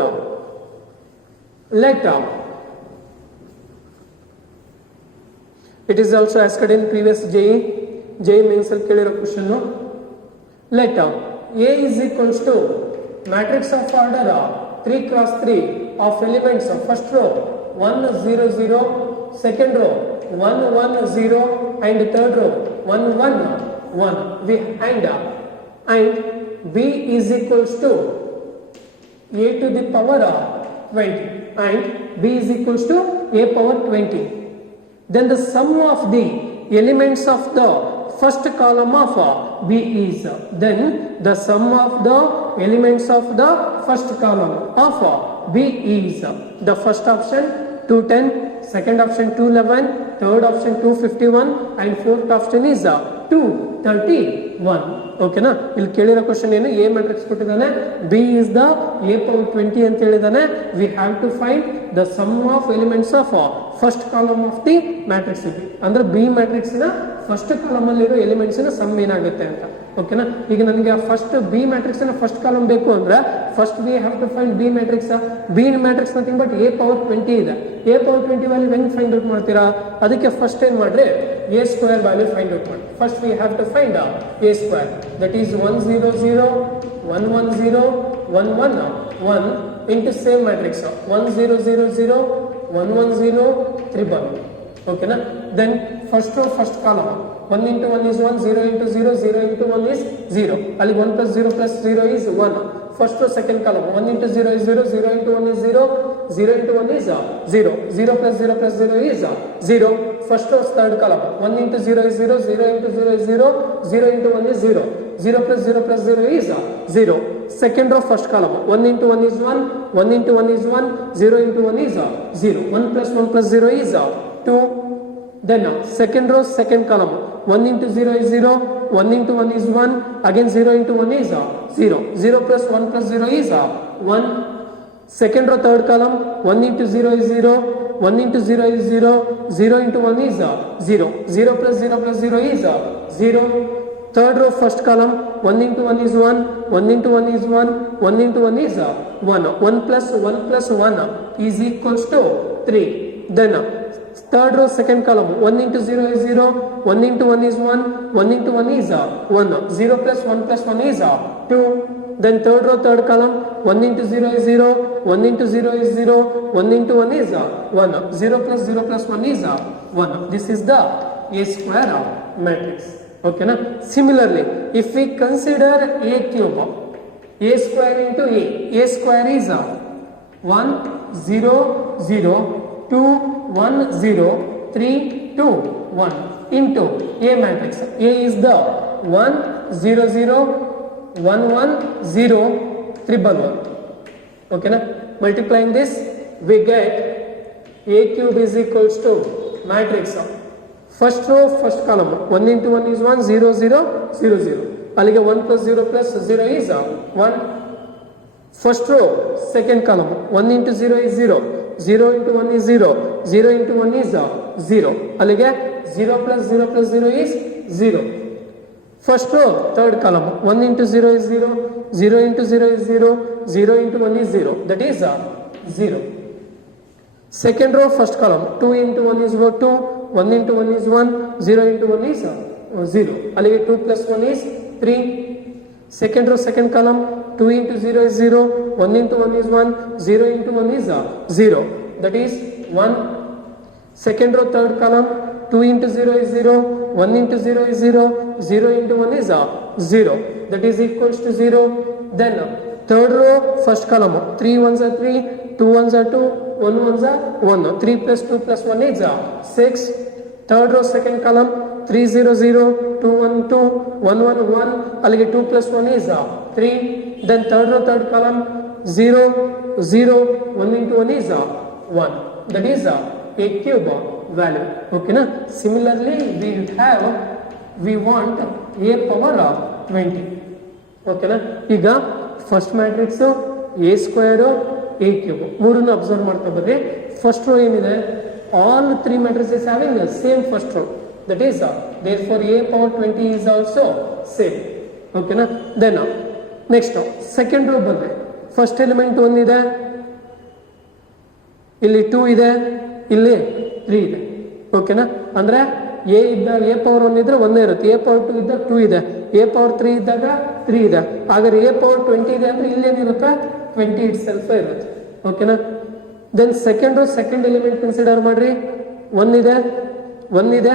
Let it is also asked in previous JE means ಕೇಳಿರೋ question. Let A is equals to matrix of order 3 cross 3 of elements of first row 1 0 0, second row 1 1 0, and third row 1 1 1. We and B is equals to A to the power 20 and B is equals to A power 20. Then the sum of the elements of the first column of B is, then the sum of the elements of the first column of B is the first option 210, second option 211, third option 251, and fourth option is 231. ಓಕೆನಾ, ಇಲ್ಲಿ ಕೇಳಿರೋ question ಏನು, A matrix ಕೊಟ್ಟಿದ್ದಾನೆ, B is the A power 20 ಅಂತ ಹೇಳಿದಾನೆ. We have to find the sum of elements of first column of the matrix B. ಅಂದ್ರೆ B matrix ನ first column ಅಲ್ಲಿರೋ ಎಲಿಮೆಂಟ್ಸ್ ನ ಸಮ್ ಏನಾಗುತ್ತೆ ಅಂತ. ಓಕೆನಾ, ಈಗ ನನಗೆ ಫಸ್ಟ್ ಬಿ ಮ್ಯಾಟ್ರಿಕ್ಸ್ ನ ಫಸ್ಟ್ ಕಾಲಮ್ ಬೇಕು ಅಂದ್ರೆ first we have to find B matrix. B matrix nothing but A power 20 ಇದೆ. ಎ ಪವರ್ 20 ವ್ಯಾಲ್ಯೂ ಹೆಂಗ್ ಫೈಂಡ್ ಔಟ್ ಮಾಡ್ತೀರಾ? ಅದಕ್ಕೆ ಫಸ್ಟ್ ಏನ್ ಮಾಡ್ರಿ, A square value find out ಮಾಡಿ. First we have to find A square, that is 1 0 0 1 1 0 1 1 1 into same matrix 1 0 0 0 1 1 0 3 1. ಓಕೆನಾ, then first row first column 1 into 1 is 1, 0 into 0 0 into 1 is 0. ಅಲ್ಲಿ 1 plus 0 plus 0 is 1. First row second column 1 into 0 is 0, 0 into 1 is 0, 0 into 1 is 0, 0 plus 0 plus 0 is 0. First row third column 1 into 0 is 0, 0 into 0 is 0, 0 into 1 is 0, 0 plus 0 plus 0 is 0. Second row first column 1 into 1 is 1, 1 into 1 is 1, 0 into 1 is 0, 1 plus 0 is 2. Then second row second column 1 into 0 is 0, 1 into 1 is 1, again 0 into 1 is 0, 0 plus 1 plus 0 is 1. Second row third column 1 into 0 is 0, 1 into 0 is 0, 0 into 1 is 0, 0 plus 0 is 0. Third row first column 1 into 1 is 1, 1 into 1 is 1, 1 into 1 is 1, 1 plus 1 is equals to 3. Then third row second column 1 into 0 is 0, 1 into 1 is 1, 1 into 1 is 1, 0 plus 1 is 2. Then third row third column 1 into 0 is 0, 1 into 0 is 0, 1 into 1 is 1, 0 plus 1 is 1. This is the A square matrix. Okay na? Similarly, if we consider A cube, A square into A square is 1 0 0 2 1 0 3 2 1 into A matrix. A is the 1 0 0 1 1 0 3 1. Okay na? Multiplying this, we get A cube is equals to matrix first row first column 1 into 1 is 1, 0 0 0 0. ಅಲ್ಲಿಗೆ 1 plus 0 is 1. First row second column 1 into 0 is 0, 0 into 1 is 0, 0 into 1 is 0. ಅಲ್ಲಿಗೆ 0 plus 0 is 0. First row third column 1 into 0 is 0, 0 into 0 is 0, 0 into 1 is 0, that is 0. Second row first column 2 into 1 is 2, 1 into 1 is 1, 0 into 1 is 0. ಅಲ್ಲಿಗೆ 2 plus 1 is 3. Second row second column 2 into 0 is 0, 1 into 1 is 1, 0 into 1 is 0, that is 1. Second row third column 2 into 0 is 0, 1 into 0 is 0, 0 into 1 is 0, that is equals to 0. Then third row first column 3 ones are 3, 2 ones are 2, 1 ones are 1, 3 plus 2 plus 1 is 6. Third row second column 3 0 0 2 1 2 1 1 1, ಅಲ್ಲಿಗೆ 2 plus 1 is 3. Then third row third column 0 0 1 into 1 is 1, that is A cube value. Okay na? Similarly we want A power 20. Okay na? ಈಗ first matrix A square A cube ಮೂರನ್ನು ಅಬ್ಸರ್ವ್ ಮಾಡ್ತಾ ಬರ್ರಿ. First row ಏನಿದೆ, all three matrices having the same first row, that is therefore A power 20 is also same. Okay na? Then next second row ಬಂದ್ರೆ first element 1 ಇದೆ, ಇಲ್ಲಿ 2 ಇದೆ, ಇಲ್ಲಿ 3 ಇದೆ. ಓಕೆನಾ? ಅಂದ್ರೆ A ಇದ್ದಾಗ A ಪವರ್ 1 ಇದ್ರೆ 1 ಇರುತ್ತೆ, A ಪವರ್ 2 ಇದ್ದಾಗ 2 ಇದೆ, A ಪವರ್ 3 ಇದ್ದಾಗ 3 ಇದೆ. ಹಾಗಾದ್ರೆ A ಪವರ್ 20 ಇದೆ ಅಂದ್ರೆ ಇಲ್ಲೇನಿರುತ್ತೆ 20 ಇಟ್ ಸೆಲ್ಫ್ ಇರುತ್ತೆ. ಓಕೆನಾ? Then second row second element consider ಮಾಡ್ರಿ. 1 ಇದೆ 1 ಇದೆ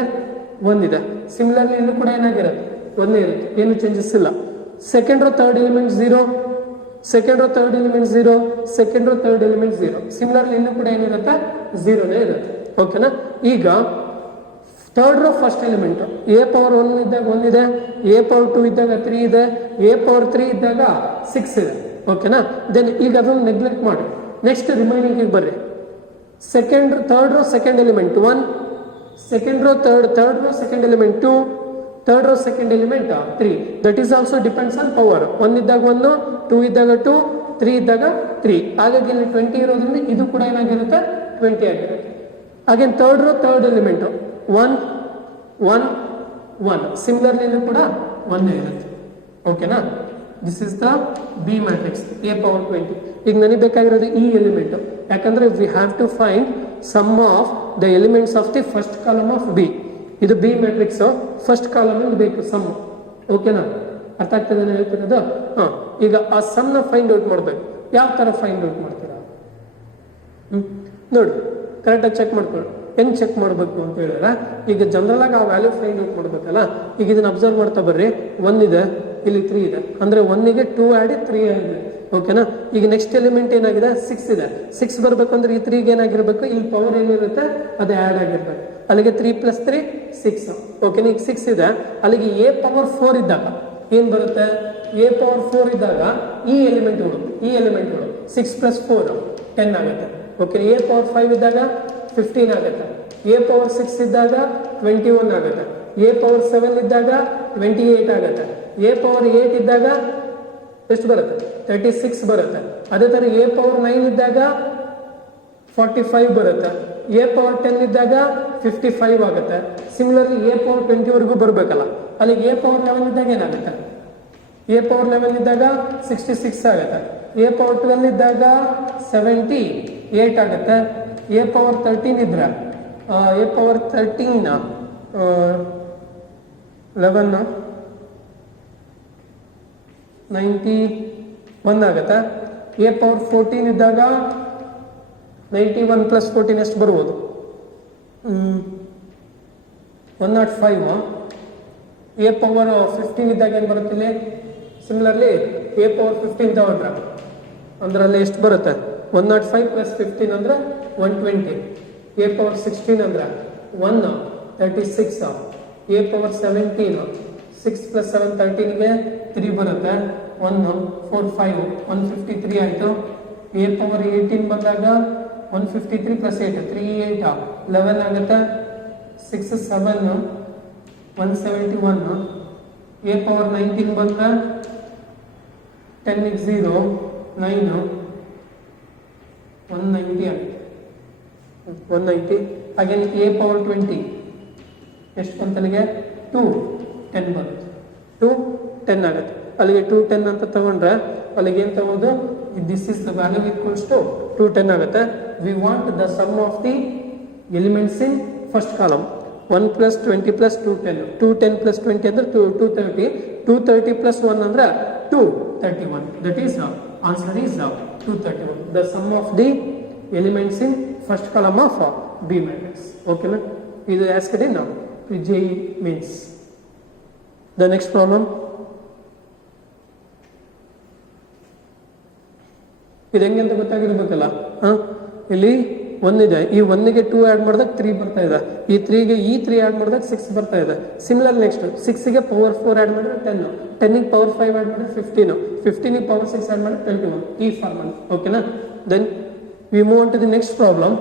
1 ಇದೆ. ಸಿಮಿಲರ್ಲಿ ಇಲ್ಲೂ ಕೂಡ ಏನಾಗಿರುತ್ತೆ 1 ಇರುತ್ತೆ, ಏನು ಚೇಂಜಸ್ ಇಲ್ಲ. Second row third element 0, second row third element 0, second row third element 0. ಸಿಮಿಲರ್ಲಿ ಇಲ್ಲೂ ಕೂಡ ಏನಿರುತ್ತೆ 0ನೇ ಇರುತ್ತೆ. ಓಕೆನಾ? ಈಗ third row first element A power 1 ಇದ್ದಾಗ 1 ಇದೆ, A ಪವರ್ 2 ಇದ್ದಾಗ 3 ಇದೆ, A ಪವರ್ 3 ಇದ್ದಾಗ 6 ಇದೆ. ಓಕೆನಾ? ದೆನ್ ಈಗ ಅದನ್ನು ನೆಗ್ಲೆಕ್ಟ್ ಮಾಡಿ ನೆಕ್ಸ್ಟ್ ರಿಮೈನಿಂಗ್ ಬರ್ರಿ. Third row second element 1, second row third row second element 2, third row second element 3. That is also depends on power. 1 ಇದ್ದಾಗ 1, 2 ಇದ್ದಾಗ 2, 3 ಇದ್ದಾಗ 3. ಹಾಗಾಗಿ ಇಲ್ಲಿ 20 ಇರೋದ್ರಿಂದ ಇದು ಕೂಡ ಏನಾಗಿರುತ್ತೆ 20 ಆಗಿರುತ್ತೆ. Again third row third element 1, 1, 1. Similarly ಇಲ್ಲಿ ಕೂಡ 1 ಇರುತ್ತೆ. ಓಕೆನಾ? This is the B matrix A power 20. ಈಗ ನನಗೆ ಬೇಕಾಗಿರೋದು ಈ ಎಲಿಮೆಂಟ್, ಯಾಕಂದ್ರೆ we have to find sum of the elements of the first column of B. ಇದು ಬಿ ಮ್ಯಾಟ್ರಿಕ್ಸ್ ಫಸ್ಟ್ ಕಾಲಮ್ ಅಲ್ಲಿ ಬೇಕು ಸಮ್. ಓಕೆನಾ? ಅರ್ಥ ಆಗ್ತದೆ ನಾನು ಹೇಳ್ತಿರೋದು? ಈಗ ಆ ಸಮ್ ನ ಫೈಂಡ್ ಔಟ್ ಮಾಡ್ಬೇಕು. ಯಾವ ತರ ಫೈಂಡ್ ಔಟ್ ಮಾಡ್ತೀರಾ? ನೋಡಿ, ಕರೆಕ್ಟಾಗಿ ಚೆಕ್ ಮಾಡ್ಕೊಳ್ಳಿ. ಹೆಂಗ್ ಚೆಕ್ ಮಾಡಬೇಕು ಅಂತ ಹೇಳಿದ್ರೆ, ಈಗ ಜನರಲ್ ಆಗಿ ಆ ವ್ಯಾಲ್ಯೂ ಫೈಂಡ್ ಔಟ್ ಮಾಡ್ಬೇಕಲ್ಲ. ಈಗ ಇದನ್ನ ಅಬ್ಸರ್ವ್ ಮಾಡ್ತಾ ಬರ್ರಿ. 1 ಇದೆ, ಇಲ್ಲಿ 3 ಇದೆ, ಅಂದ್ರೆ 1ಗೆ 2 ಆಡಿ 3 ಆಗಿದೆ. ಓಕೆನಾ? ಈಗ ನೆಕ್ಸ್ಟ್ ಎಲಿಮೆಂಟ್ ಏನಾಗಿದೆ 6 ಇದೆ. 6 ಬರ್ಬೇಕಂದ್ರೆ ಈ 3ಗೆ ಏನಾಗಿರ್ಬೇಕು, ಇಲ್ಲಿ ಪವರ್ ಏನಿರುತ್ತೆ ಅದು ಆಡ್ ಆಗಿರ್ಬೇಕು. ಅಲ್ಲಿಗೆ 3 + 3 6. ಓಕೆನಾ? ಈಗ 6 ಇದೆ, ಅಲ್ಲಿಗೆ ಎ ಪವರ್ 4 ಇದ್ದಾಗ ಏನ್ ಬರುತ್ತೆ? ಎ ಪವರ್ 4 ಇದ್ದಾಗ ಈ ಎಲಿಮೆಂಟ್ಗಳು 6 + 4 10 ಆಗುತ್ತೆ. ಓಕೆ, ಎ ಪವರ್ 5 ಇದ್ದಾಗ 15 ಆಗುತ್ತೆ. ಎ ಪವರ್ 6 ಇದ್ದಾಗ 21 ಆಗುತ್ತೆ. ಎ ಪವರ್ 7 ಇದ್ದಾಗ 28 ಆಗುತ್ತೆ. ಎ ಪವರ್ 8 ಇದ್ದಾಗ ಎಷ್ಟು ಬರುತ್ತೆ? 36 ಬರುತ್ತೆ. ಅದೇ ತರ ಎ ಪವರ್ 9 ಇದ್ದಾಗ 45 ಬರುತ್ತೆ. ಎ ಪವರ್ 10 ಇದ್ದಾಗ 55 ಆಗುತ್ತೆ. ಸಿಮಿಲರ್ಲಿ ಎ ಪವರ್ 20 ವರೆಗೂ ಬರಬೇಕಲ್ಲ. ಅಲ್ಲಿಗೆ ಎ ಪವರ್ 11 ಇದ್ದಾಗ ಏನಾಗುತ್ತೆ? ಎ ಪವರ್ 11 ಇದ್ದಾಗ 66 ಆಗುತ್ತೆ. ಎ ಪವರ್ 12 ಇದ್ದಾಗ 78 ಆಗುತ್ತೆ. ಎ ಪವರ್ 13 ಇದ್ರೆ ಎ ಪವರ್ 13 11 91 ಆಗುತ್ತೆ. ಎ ಪವರ್ 14 ಇದ್ದಾಗ 91 + 14 ಎಷ್ಟು ಬರ್ಬೋದು? 105. ಎ ಪವರ್ 15 ಇದ್ದಾಗ ಏನು ಬರುತ್ತೆ? ಸಿಮಿಲರ್ಲಿ ಎ ಪವರ್ 15 ತಗೊಂಡ್ರೆ ಅಂದ್ರಲ್ಲಿ ಎಷ್ಟು ಬರುತ್ತೆ? 105 + 15 ಅಂದ್ರೆ 120. ಎ ಪವರ್ 16 ಅಂದ್ರೆ 136. ಎ ಪವರ್ 17 6 + 7 13ಗೆ 3 ಬರುತ್ತೆ. 1 4 5 153 ಆಯಿತು. ಎ ಪವರ್ 18 ಬಂದಾಗ 153 + 8 38 11 ಆಗುತ್ತೆ. 6 7 171. ಎ ಪವರ್ 19 ಬಂದ್ರೆ 10 0 9 190 ಆಗುತ್ತೆ. 190. ಅಗೇನ್ ಎ ಪವರ್ 20 ಎಷ್ಟು ಬಂತಲ್ಲಿಗೆ 2 10 ಬರುತ್ತೆ. 2 10 ಆಗುತ್ತೆ. ಅಲ್ಲಿಗೆ 2 10 ಅಂತ ತಗೊಂಡ್ರೆ ಅಲ್ಲಿಗೆ ಏನು ತಗೋದು? This is the value equals to 2 10 ಆಗುತ್ತೆ. We want the sum of the elements in first column. 1 + 20 + 2 10. 2 10 + 20 ಅಂದ್ರೆ 230. 230 + 1 ಅಂದ್ರೆ 231. That is answer is 231. The sum of the elements in first column of B matrix. ಓಕೆನಾ? ಇದು asked in JEE means. The next problem. ಇದು ಹೆಂಗೆ ಅಂತ ಗೊತ್ತಾಗಿರ್ಬೇಕಲ್ಲ. ಇಲ್ಲಿ 1 ಇದೆ, ಈ 1ಗೆ 2 ಆಡ್ ಮಾಡಿದಾಗ 3 ಬರ್ತಾ ಇದೆ. ಈ 3ಗೆ ಈ 3 ಆಡ್ ಮಾಡಿದಾಗ 6 ಬರ್ತಾ ಇದೆ. ಸಿಮಿಲರ್ ನೆಕ್ಸ್ಟ್ 6ಗೆ ಪವರ್ 4 ಆಡ್ ಮಾಡಿದ್ರೆ 10, 10ಗೆ ಪವರ್ 5 ಆಡ್ ಮಾಡಿದ್ರೆ 15, 15ಗೆ ಪವರ್ 6 ಆಡ್ ಮಾಡಿದ್ರೆ 21. ಈ ಫಾರ್ಮಲ್. ಓಕೆನಾ? Then we move on to the next problem.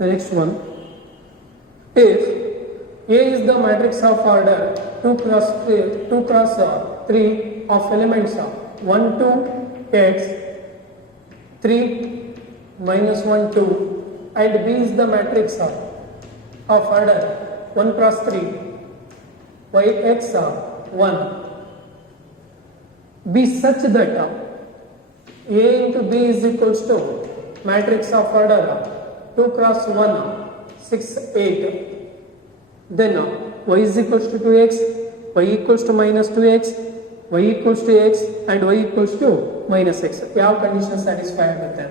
The next one, if A is the matrix of order 2 cross 3 of elements of 1 2 x 3 minus 1 2 and B is the matrix of order 1 cross 3 y x 1, be such that A into B is equals to matrix of order 2 cross 1 6 8. Then y is equals to 2x, y equals to minus 2x, y equals to x and y equals to minus x. ಯಾವ condition satisfy ಆಗುತ್ತೆ?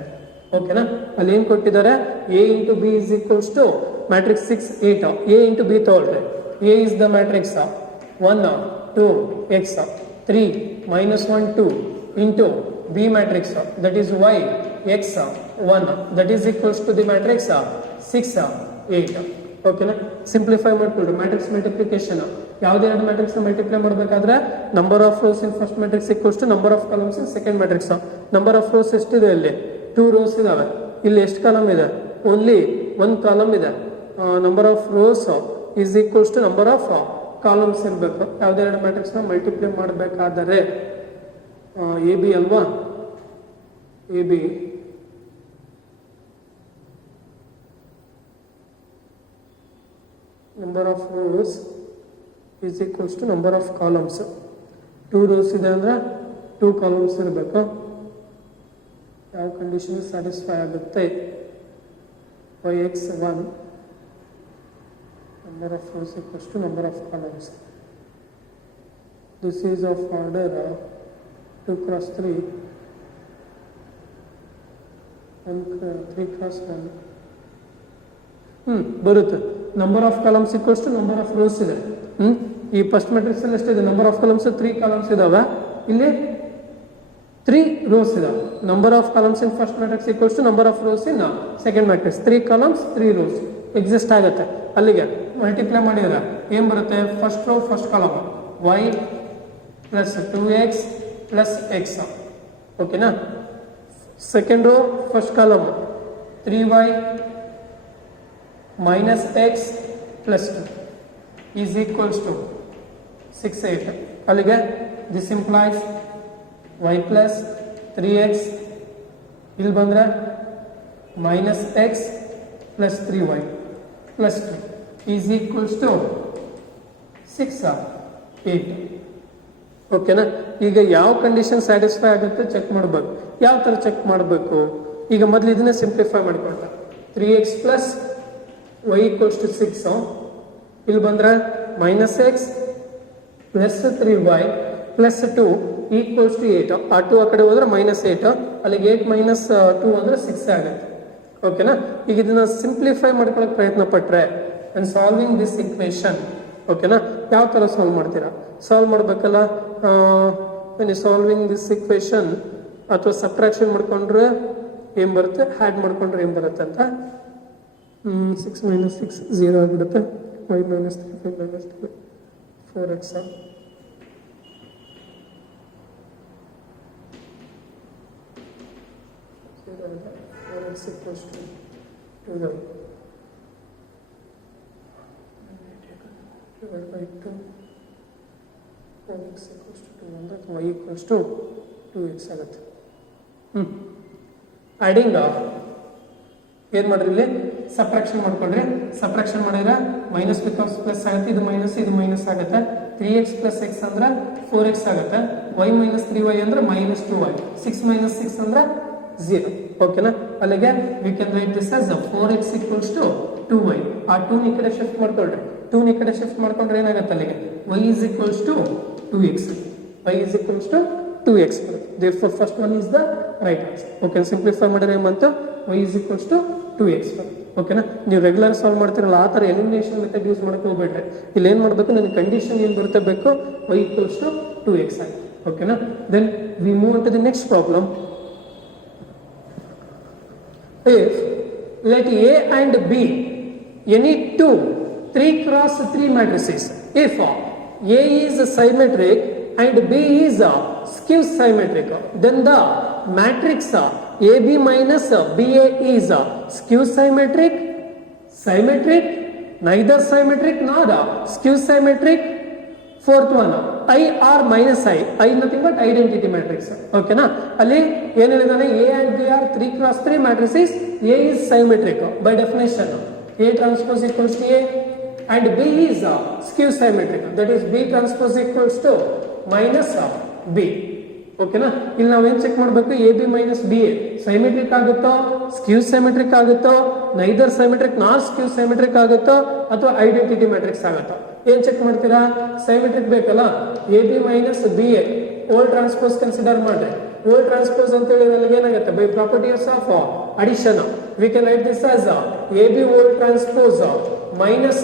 ಓಕೆನಾ? ಅಲ್ಲಿ ಏನು ಕೊಟ್ಟಿದ್ದಾರೆ? A into B is equals to matrix 6 8. A into B ತಗೊಳ್ರಿ. A is the matrix 1 2 x 3 minus 1 2 into B matrix that is y x 1 that is equals to the matrix 6 8. ಓಕೆನಾ, ಸಿಂಪ್ಲಿಫೈ ಮಾಡ್ಕೊಳ್ರಿ. Matrix multiplication ಯಾವುದೇ ಎರಡು ಮ್ಯಾಟ್ರಿಕ್ಸ್ ಮಲ್ಟಿಪ್ಲೈ ಮಾಡಬೇಕಾದ್ರೆ number of rows in first matrix equals to number of columns in second matrix. Number of rows ಎಷ್ಟಿದೆ? ಇಲ್ಲಿ 2 rows ಇದಾವೆ. ಇಲ್ಲಿ ಎಷ್ಟು ಕಾಲಮ್ ಇದೆ? ಓನ್ಲಿ 1 ಕಾಲಮ್ ಇದೆ. Number of rows is equals to number of columns ಇರಬೇಕು ಯಾವುದೇ ಎರಡು ಮ್ಯಾಟ್ರಿಕ್ಸ್ ಮಲ್ಟಿಪ್ಲೈ ಮಾಡಬೇಕಾದರೆ. ಎ ಬಿ ಅಲ್ವಾ? A B number of rows is equals to number of columns. 2 rows ಇದೆ ಅಂದ್ರೆ 2 columns ಇರಬೇಕು. ಯಾವ ಕಂಡೀಷನ್ ಸ್ಯಾಟಿಸ್ಫೈ ಆಗುತ್ತೆ? yx1 number of rows equals to number of columns. This is of order 2 cross 3 3 cross 1 ಬರುತ್ತೆ. Number of columns equals to number of rows ಇದೆ. ಈ first matrix ಅಲ್ಲಿ ಎಷ್ಟಿದೆ? ನಂಬರ್ ಆಫ್ ಕಾಲಮ್ಸ್ 3 ಕಾಲಮ್ಸ್ ಇದಾವೆ. ಇಲ್ಲಿ 3 ರೋಸ್ ಇದಾವೆ. Number of columns in first matrix equals to number of rows in second matrix. 3 columns 3 rows exist ಆಗುತ್ತೆ. ಅಲ್ಲಿಗೆ multiply ಮಾಡಿದ್ರೆ ಏನ್ ಬರುತ್ತೆ? First row first column y plus 2x plus x. ಓಕೆನಾ? Second row first column 3y minus x plus 2 is equals to 6 8. ಅಲ್ಲಿಗೆ this implies y plus 3x ಇಲ್ಲಿ ಬಂದ್ರೆ minus x plus 3y plus 2 is equals to 6 8. ಓಕೆನಾ? ಈಗ ಯಾವ condition satisfy ಆಗುತ್ತೆ ಚೆಕ್ ಮಾಡಬೇಕು. ಯಾವ ತರ ಚೆಕ್ ಮಾಡಬೇಕು? ಈಗ ಮೊದಲು ಇದನ್ನ ಸಿಂಪ್ಲಿಫೈ ಮಾಡಿಕೊಂಡ 3x plus y equals to 6. ಇಲ್ಲಿ ಬಂದ್ರೆ minus x plus 3y plus 2 equals to 8. ಆ 2 ಆ ಕಡೆ ಹೋದ್ರೆ minus 8. ಅಲ್ಲಿಗೆ 8 minus 2 ಅಂದ್ರೆ 6 ಆಗುತ್ತೆ. ಓಕೆನಾ? ಈಗ ಇದನ್ನ ಸಿಂಪ್ಲಿಫೈ ಮಾಡ್ಕೊಳ್ಳೋಕೆ ಪ್ರಯತ್ನ ಪಟ್ರೆ and solving this equation. ಓಕೆನಾ? ಯಾವ ತರ ಸಾಲ್ವ್ ಮಾಡ್ತೀರಾ? ಸಾಲ್ವ್ ಮಾಡಬೇಕಲ್ಲ. when solving this equation ಅಥವಾ ಸಬ್ಟ್ರಾಕ್ಷನ್ ಮಾಡ್ಕೊಂಡ್ರೆ ಏನ್ ಬರುತ್ತೆ? ಆಡ್ ಮಾಡ್ಕೊಂಡ್ರೆ ಏನ್ ಬರುತ್ತೆ ಅಂತ 6 minus 6 0 ಆಗಿಬಿಡುತ್ತೆ. y minus 3 5 minus 2 4x 4x equals to 2y divided by 2 4x equals to 2 ಅಂದ್ರೆ y equals to 2x ಆಗುತ್ತೆ. ಆಡಿಂಗ್ ಏನ್ ಮಾಡ್ರಿ? ಇಲ್ಲಿ ಸಬ್ಟ್ರಾಕ್ಷನ್ ಮಾಡ್ಕೊಂಡ್ರಿ. ಸಬ್ಟ್ರಾಕ್ಷನ್ ಮಾಡಿದ್ರೆ ಮೈನಸ್ ಬಿಕಮ್ಸ್ ಪ್ಲಸ್ ಆಗುತ್ತೆ. ಇದು ಮೈನಸ್ ಆಗುತ್ತೆ. 3x ಪ್ಲಸ್ x ಅಂದ್ರೆ 4x ಆಗುತ್ತೆ. y ಮೈನಸ್ 3y ಅಂದ್ರೆ ಮೈನಸ್ 2y. 6 ಮೈನಸ್ 6 ಅಂದ್ರೆ 0. ಓಕೆನಾ? ಅಲ್ಲಿಗೆ we can write this as 4x equals to 2y. ಆ 2 ಈ ಕಡೆ ಶಿಫ್ಟ್ ಮಾಡ್ಕೊಳ್ರಿ. 2 ಈ ಕಡೆ ಶಿಫ್ಟ್ ಮಾಡ್ಕೊಂಡ್ರೆ ಏನಾಗುತ್ತೆ? ಅಲ್ಲಿಗೆ y is equals to 2x. y is equals to 2x. Therefore first one is the right answer. Okay, simplify ಮಾಡಿದ್ರೆ ಏನು ಬಂತು? y is equals to 2x. ಓಕೆನಾ? ನೀವು ರೆಗ್ಯುಲರ್ ಸಾಲ್ವ್ ಮಾಡ್ತಿರಲ್ಲ ಆ ಥರ ಎಲಿಮಿನೇಷನ್ ಮೆಥಡ್ ಯೂಸ್ ಮಾಡಕ್ಕೆ ಹೋಗ್ಬೇಡ್ರಿ. ಇಲ್ಲಿ ಏನು ಮಾಡಬೇಕು? ನನಗೆ ಕಂಡೀಷನ್ ಏನು ಬರುತ್ತೆ ಬೇಕು? y equals to 2x ಆಗಿ. ಓಕೆನಾ? Then we move on to the next problem. If let A and B any two 3 cross 3 matrices, if A is symmetric and B is skew symmetric, then the matrix AB minus BA is skew symmetric, symmetric, neither symmetric nor skew symmetric. Fourth one, I or minus I nothing but identity matrix. Okay na? ಅಲ್ಲಿ ಏನು ಹೇಳಿದಾನೆ? A and B are 3 cross 3 matrices. A is symmetric by definition. A transpose equals to A and B is skew symmetric. That is B transpose equals to minus B. ಓಕೆನಾ? ಇಲ್ಲಿ ನಾವೇನ್ check ಮಾಡಬೇಕು? A B minus B A symmetric ಆಗುತ್ತೋ, skew ಸೈಮೆಟ್ರಿಕ್ ಆಗುತ್ತೋ, ನೈದರ್ ಸೈಮೆಟ್ರಿಕ್ ನಾರ್ ಸ್ಕ್ಯೂ ಸೈಮೆಟ್ರಿಕ್ ಆಗುತ್ತೋ ಅಥವಾ ಐಡೆಂಟಿಟಿ ಮ್ಯಾಟ್ರಿಕ್ಸ್ ಆಗುತ್ತೋ? ಏನ್ ಚೆಕ್ ಮಾಡ್ತೀರಾ? ಸೈಮೆಟ್ರಿಕ್ ಬೇಕಲ್ಲ. A B minus B A old transpose consider ಮಾಡ್ರಿ. ಓಲ್ಡ್ ಟ್ರಾನ್ಸ್ಪೋಸ್ ಅಂತ ಹೇಳಿ ನನಗೆ ಏನಾಗುತ್ತೆ? By properties of addition V can write this as A B old transpose minus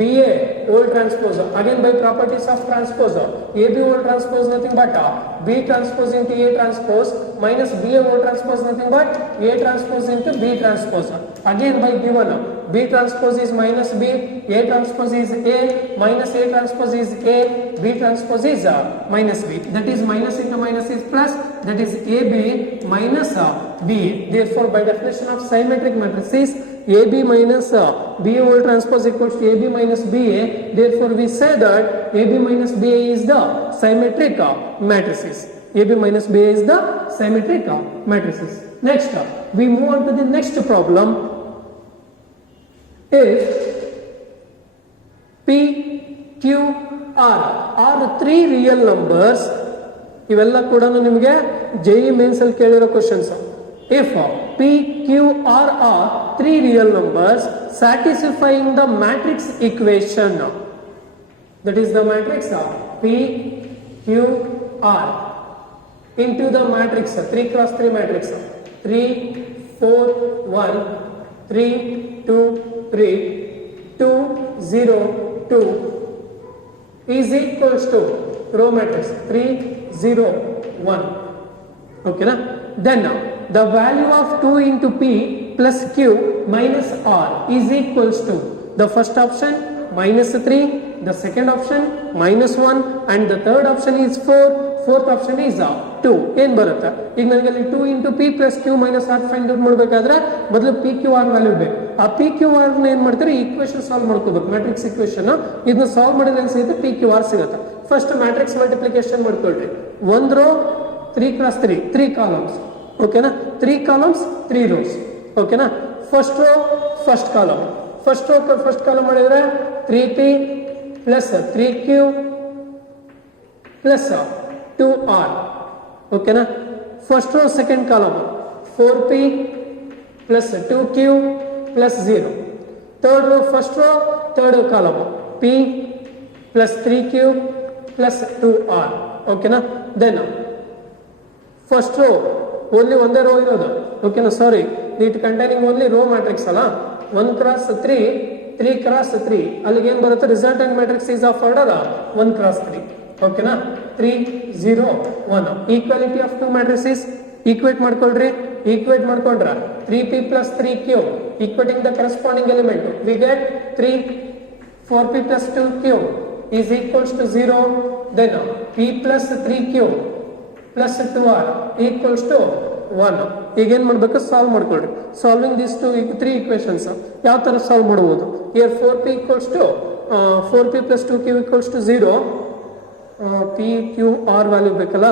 B A whole transpose. Again by properties of transpose, AB whole transpose nothing but B transpose into A transpose minus BA whole transpose nothing but A transpose into B transpose. Again by given B transpose is minus B, A transpose is A, minus A transpose is A, B transpose is minus B. That is minus into minus is plus, that is AB minus BA. Therefore by definition of symmetric matrices, AB minus BA whole transpose equals to AB minus BA. Therefore we say that AB minus BA is the symmetric matrices. AB minus BA is the symmetric matrices. Next, we move on to the next problem. If P, Q, R are three real numbers, ಇವೆಲ್ಲ ಕೂಡ ನಿಮಗೆ JEE mains ಅಲ್ಲಿ ಕೇಳಿರೋ questions. If P, Q, R are three real numbers satisfying the matrix equation, that is the matrix P, Q, R into the matrix 3 cross 3 matrix 3, 4, 1, 3, 2, 3, 2, 0, 2 is equals to row matrix 3, 0, 1. Okay, na? Then the value of 2 into P plus Q minus R is equals to the first option minus 3, the second option minus 1 and the third option is 4, fourth option is 2. ಏನು ಬರುತ್ತೆ? ಈಗ ನನಗೆ ಅಲ್ಲಿ 2 into P plus Q minus R find out ಮಾಡಬೇಕಾದ್ರೆ ಮೊದಲು P Q R value ಬೇಕು. ಆ P Q R ನ ಏನು ಮಾಡ್ತಾರೆ, ಈಕ್ವೇಷನ್ ಸಾಲ್ವ್ ಮಾಡ್ಕೋಬೇಕು, ಮ್ಯಾಟ್ರಿಕ್ಸ್ ಈಕ್ವೇಷನ್. ಇದನ್ನ ಸಾಲ್ವ್ ಮಾಡಿದ್ರೆ ಏನು ಸಿಗುತ್ತೆ? P Q R ಸಿಗುತ್ತೆ. ಫಸ್ಟ್ ಮ್ಯಾಟ್ರಿಕ್ಸ್ ಮಲ್ಟಿಪ್ಲಿಕೇಶನ್ ಮಾಡ್ಕೊಳ್ರಿ. ಒಂದು ರೋ 3 cross 3, 3 ಕಾಲಮ್ಸ್. ಓಕೆನಾ? 3 ಕಾಲಮ್ಸ್ 3 ರೋಸ್. ಓಕೆನಾ? First row first column, first row first column ಮಾಡಿದ್ರೆ 3P plus 3Q plus 2R. ಓಕೆನಾ? First row second column 4P plus 2Q plus 0. Third row first row third column P plus 3Q plus 2R. ಓಕೆನಾ? Then first row only ಒಂದೇ row ಇರೋದು. ಓಕೆನಾ? Sorry, it containing only row matrix ಅಲ್ಲ. 1 cross 3, 3 cross 3, ಅಲ್ಲಿಗೆ ಏನು ಬರುತ್ತೆ? Resultant matrix is of order 1 cross 3. ಓಕೆನಾ? 3, 0, 1. Equality of 2 matrices equate ಮಾಡ್ಕೊಳ್ರಿ. ಈಕ್ವೇಟ್ ಮಾಡ್ಕೊಂಡ್ರ 3P plus 3Q equating the corresponding element we get 3, 4P plus 2Q is equals to 0. Then P plus 3Q plus 2R equals to 1. ಈಗ ಏನು ಮಾಡಬೇಕು? ಸಾಲ್ವ್ ಮಾಡ್ಕೊಳ್ರಿ. Solving this to 3 ಈಕ್ವೇಷನ್ಸ್ ಯಾವ ಥರ ಸಾಲ್ವ್ ಮಾಡ್ಬೋದು? Here 4P equals to 4P plus 2Q equals to 0. P, Q, R value ಬೇಕಲ್ಲ.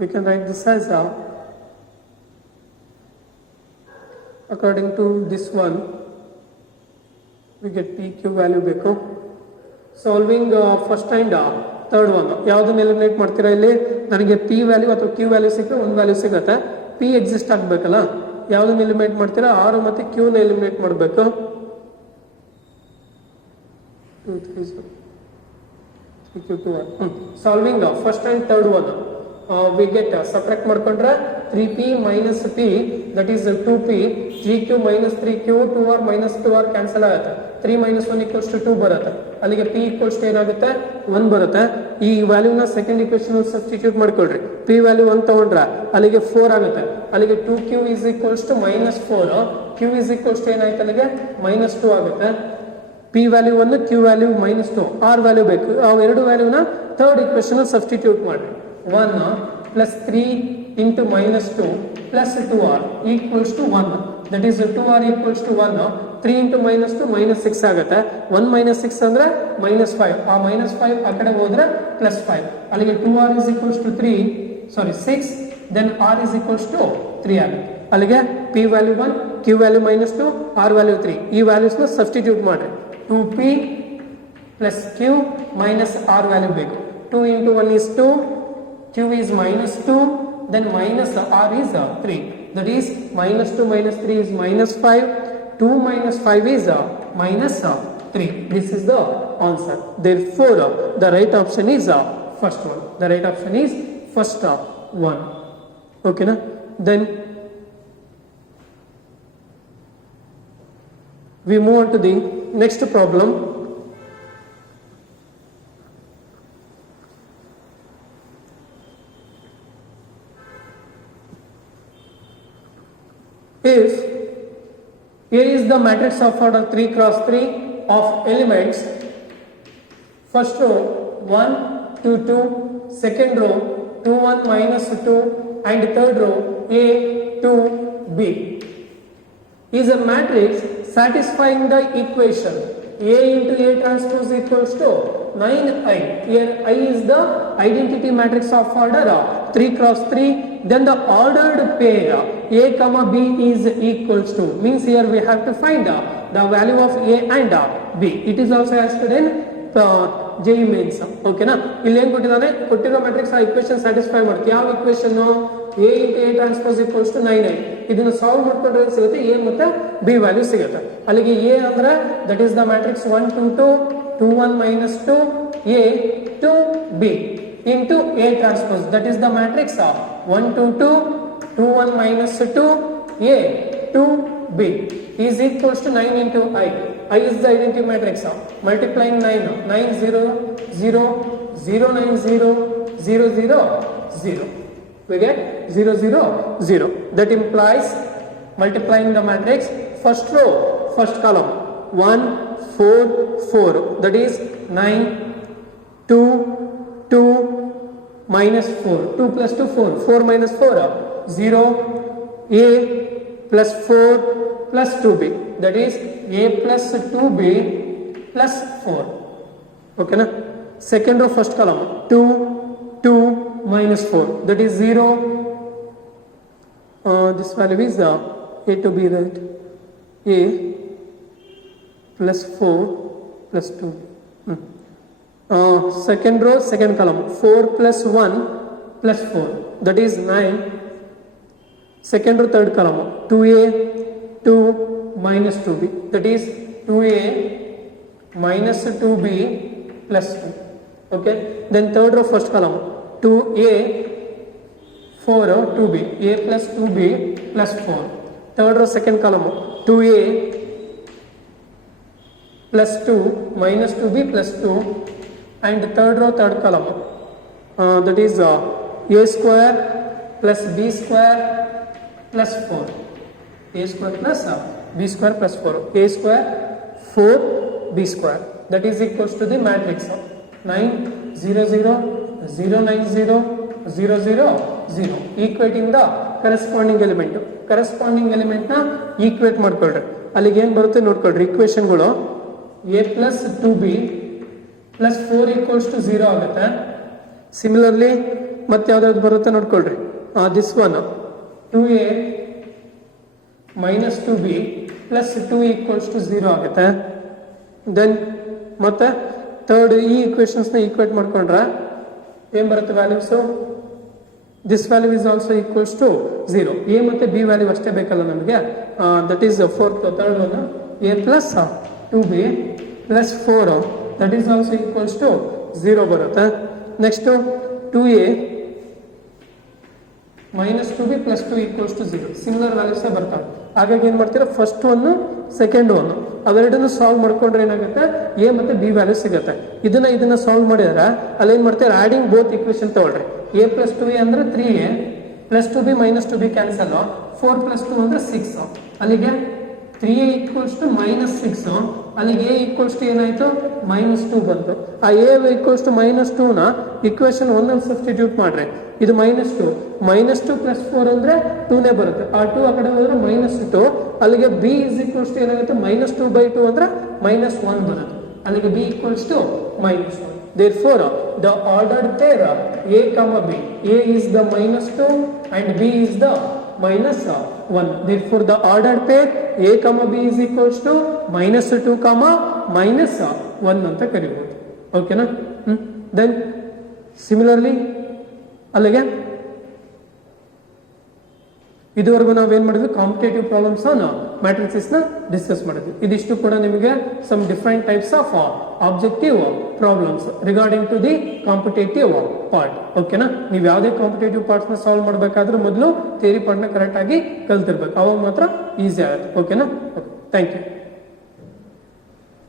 We can write this as according to this one we get P, Q value ಬೇಕು. Solving first and third one ಯಾವುದನ್ನ eliminate ಮಾಡ್ತೀರಾ? ಇಲ್ಲಿ ನನಗೆ P value ಅಥವಾ Q value ಸಿಕ್ಕರೆ ಒಂದು ವ್ಯಾಲ್ಯೂ ಸಿಗುತ್ತೆ. P ಎಕ್ಸಿಸ್ಟ್ ಆಗಬೇಕಲ್ಲ, ಯಾವುದನ್ನ ಎಲಿಮಿನೇಟ್ ಮಾಡ್ತೀರಾ? R ಮತ್ತು Q ನ ಎಲಿಮಿನೇಟ್ ಮಾಡಬೇಕು. 2, 3, 0, 3Q, 2R. Solving first and third one we get subtract ಮಾಡ್ಕೊಂಡ್ರೆ 3P minus P that is 2P, 3Q minus 3Q, 2R minus 2R cancel ಆಗುತ್ತೆ. 3 minus 1 equals to 2 ಬರುತ್ತೆ. ಅಲ್ಲಿಗೆ P equals to ಏನಾಗುತ್ತೆ? 1 ಬರುತ್ತೆ. ಈ ವ್ಯಾಲ್ಯೂನ ಸೆಕೆಂಡ್ ಇಕ್ವೇಷನ್ ಸಬ್ಸ್ಟಿಟ್ಯೂಟ್ ಮಾಡ್ಕೊಳ್ರಿ. P value 1 ತಗೊಂಡ್ರೆ ಅಲ್ಲಿಗೆ 4 ಆಗುತ್ತೆ. ಅಲ್ಲಿಗೆ 2Q is equals to minus 4, Q is equals to ಏನಾಯ್ತು? ಅಲ್ಲಿಗೆ minus 2 ಆಗುತ್ತೆ. P value 1, Q value minus 2, R value ಬೇಕು. ಆ ಎರಡು ವ್ಯಾಲ್ಯೂನ ಥರ್ಡ್ ಇಕ್ವೇಷನ್ ಸಬ್ಸ್ಟಿಟ್ಯೂಟ್ ಮಾಡಿ. 1 plus 3 into minus 2 plus 2R equals to 1. That is 2R equals to 1. 3 into minus 2 minus 6 ಆಗುತ್ತೆ. 1 minus 6 ಅಂದ್ರೆ minus 5. ಆ minus 5 ಆ ಕಡೆ ಹೋದ್ರೆ plus 5. ಅಲ್ಲಿಗೆ 2R is equals to 6. Then R is equals to 3 ಆಗುತ್ತೆ. ಅಲ್ಲಿಗೆ P value 1, Q value minus 2, R value 3. ಈ ವ್ಯಾಲ್ಯೂಸ್ನ ಸಬ್ಸ್ಟಿಟ್ಯೂಟ್ ಮಾಡ್ರಿ. 2P plus Q minus R value ಬೇಕು. 2 into 1 is 2, Q is minus 2, then minus R is 3. That is minus 2 minus 3 is minus 5. 2 minus 5 is minus 3. This is the answer. Therefore, the right option is first one. The right option is first one. Okay, na? Then we move on to the next problem. If A is the matrix of order 3 cross 3 of elements, first row 1 2 2, second row 2 1 minus 2, and third row A 2 B is a matrix satisfying the equation A into A transpose equals to 9i. Here I is the identity matrix of order 3 cross 3. Then the ordered pair A comma B is equals to, means here we have to find the value of A and B. It is also asked in JEE mains. ಓಕೆನಾ, ಇಲ್ಲಿ ಏನ್ ಕೊಟ್ಟಿದ್ದಾನೆ, ಕೊಟ್ಟಿರೋ ಮ್ಯಾಟ್ರಿಕ್ಸ್ ಆ equation satisfy ಮಾಡುತ್ತೆ. ಯಾವ equation? A into A transpose equals to 9i. ಇದನ್ನು ಸಾಲ್ವ್ ಮಾಡ್ಕೊಂಡ್ರೆ ಸಿಗುತ್ತೆ A ಮತ್ತೆ B ವ್ಯಾಲ್ಯೂ ಸಿಗುತ್ತೆ. ಅಲ್ಲಿಗೆ A ಅಂದ್ರೆ ದಟ್ ಈಸ್ ದ ಮ್ಯಾಟ್ರಿಕ್ಸ್ 1 2 2 2 1 minus 2 A 2 B into A transpose, that is the matrix of 1 2 2 2 1 minus 2 A 2 B is equals to 9 into I. I is the identity matrix of multiplying 9 9 0 0 0 9 0 0 0 0. We get 0 0 0. That implies multiplying the matrix, first row first column 1 4 4, that is 9 2 2 minus 4, 2 plus 2 4, 4 minus 4 0, A plus 4 plus 2B, that is A plus 2B plus 4. Okay na? Second row first column 2 2 minus 4, that is 0. This value is A to B, right? A plus 4 plus 2. Second row second column 4 plus 1 plus 4, that is 9. Second row third column 2A 2 minus 2B, that is 2A minus 2B plus 2. Okay, then third row first column 2A 4 2B, A plus 2B plus 4. Third row second column 2A plus 2 minus 2B plus 2, and third row third column that is A square plus B square plus 4, A square plus B square plus 4, A square 4 B square, that is equals to the matrix of 9 0 0 0 9 0 0 0 0, equating the corresponding element. corresponding element ನ ಈಕ್ವೇಟ್ ಮಾಡ್ಕೊಳ್ರಿ. ಅಲ್ಲಿಗೆ ಏನು ಬರುತ್ತೆ ನೋಡ್ಕೊಳ್ರಿ, ಇಕ್ವೇಶನ್ಗಳು A plus 2B plus 4 equals to 0 ಆಗುತ್ತೆ. ಸಿಮಿಲರ್ಲಿ ಮತ್ತೆ ಯಾವ್ದಾವ್ದು ಬರುತ್ತೆ ನೋಡ್ಕೊಳ್ರಿ, this one 2A minus 2B plus 2 equals to 0 ಆಗುತ್ತೆ. ದೆನ್ ಮತ್ತೆ ಥರ್ಡ್ ಈ ಇಕ್ವೇಶನ್ಸ್ನ ಈಕ್ವೇಟ್ ಮಾಡ್ಕೊಂಡ್ರೆ ಏನು ಬರುತ್ತೆ values? This value is also equals to 0. A ಮತ್ತೆ ಬಿ ವ್ಯಾಲ್ಯೂ ಅಷ್ಟೇ ಬೇಕಲ್ಲ ನಮಗೆ, that is fourth third one A plus 2B plus 4, that is also equals to 0 ಬರುತ್ತೆ. Next 2A minus 2B plus 2 equals to 0, similar values ಬರ್ತವೆ. ಹಾಗಾಗಿ ಏನು ಮಾಡ್ತೀರಾ, first one second one ಅವೆರಡನ್ನು ಸಾಲ್ವ್ ಮಾಡ್ಕೊಂಡ್ರೆ ಏನಾಗುತ್ತೆ, ಎ ಮತ್ತೆ ಬಿ ವ್ಯಾಲ್ಯೂ ಸಿಗುತ್ತೆ. ಇದನ್ನ ಸಾಲ್ವ್ ಮಾಡಿದ್ರೆ ಅಲ್ಲಿ ಏನು ಮಾಡ್ತೀರಾ, ಆಡಿಂಗ್ ಬೋತ್ ಇಕ್ವೇಶನ್ ತಗೊಳ್ರಿ. A plus 2A ಅಂದ್ರೆ 3A plus 2B minus 2B cancel, 4 plus 2 ಅಂದ್ರೆ 6, ಅಲ್ಲಿಗೆ 3A equals to minus 6, ಅಲ್ಲಿಗೆ A equals to ಏನಾಯ್ತು minus 2 ಬಂತು. ಆ A equals to minus 2 ನ ಇಕ್ವೇಶನ್ 1 ಅಲ್ಲಿ ಸಬ್ಸ್ಟಿಟ್ಯೂಟ್ ಮಾಡ್ರಿ. ಇದು minus 2 plus 4 ಅಂದ್ರೆ 2ನೇ ಬರುತ್ತೆ. ಆ 2 ಆ ಕಡೆ ಹೋದ್ರೆ minus 2, ಅಲ್ಲಿಗೆ B is equals to ಏನಾಗುತ್ತೆ minus 2 by 2 ಅಂದ್ರೆ minus 1 ಬರುತ್ತೆ. ಅಲ್ಲಿಗೆ B equals to minus 1. Therefore, the ordered pair A comma B, A is the minus 2 and B is the minus 1. Therefore, the ordered pair A comma B is equals to minus 2 comma minus 1 ಅಂತ ಕರೀಬಹುದು. ಓಕೆನಾ? Then similarly ಅಲ್ಲಿಗೆ ಇದುವರೆಗೂ ನಾವೇನ್ ಮಾಡಿದ್ವಿ, competitive problems on matrices ನ discuss ಮಾಡಿದ್ವಿ. ಇದಿಷ್ಟು ಕೂಡ ನಿಮಗೆ some different types of objective problems regarding to the competitive part. ಓಕೆನಾ? ನೀವು ಯಾವುದೇ ಕಾಂಪಿಟೇಟಿವ್ ಪಾರ್ಟ್ಸ್ ನ ಸಾಲ್ವ್ ಮಾಡಬೇಕಾದ್ರೂ ಮೊದಲು ಥಿಯರಿ ಪಾರ್ಟ್ ನ ಕರೆಕ್ಟ್ ಆಗಿ ಕಲ್ತಿರ್ಬೇಕು, ಅವಾಗ ಮಾತ್ರ ಈಸಿ ಆಗುತ್ತೆ. ಓಕೆನಾ? Thank you.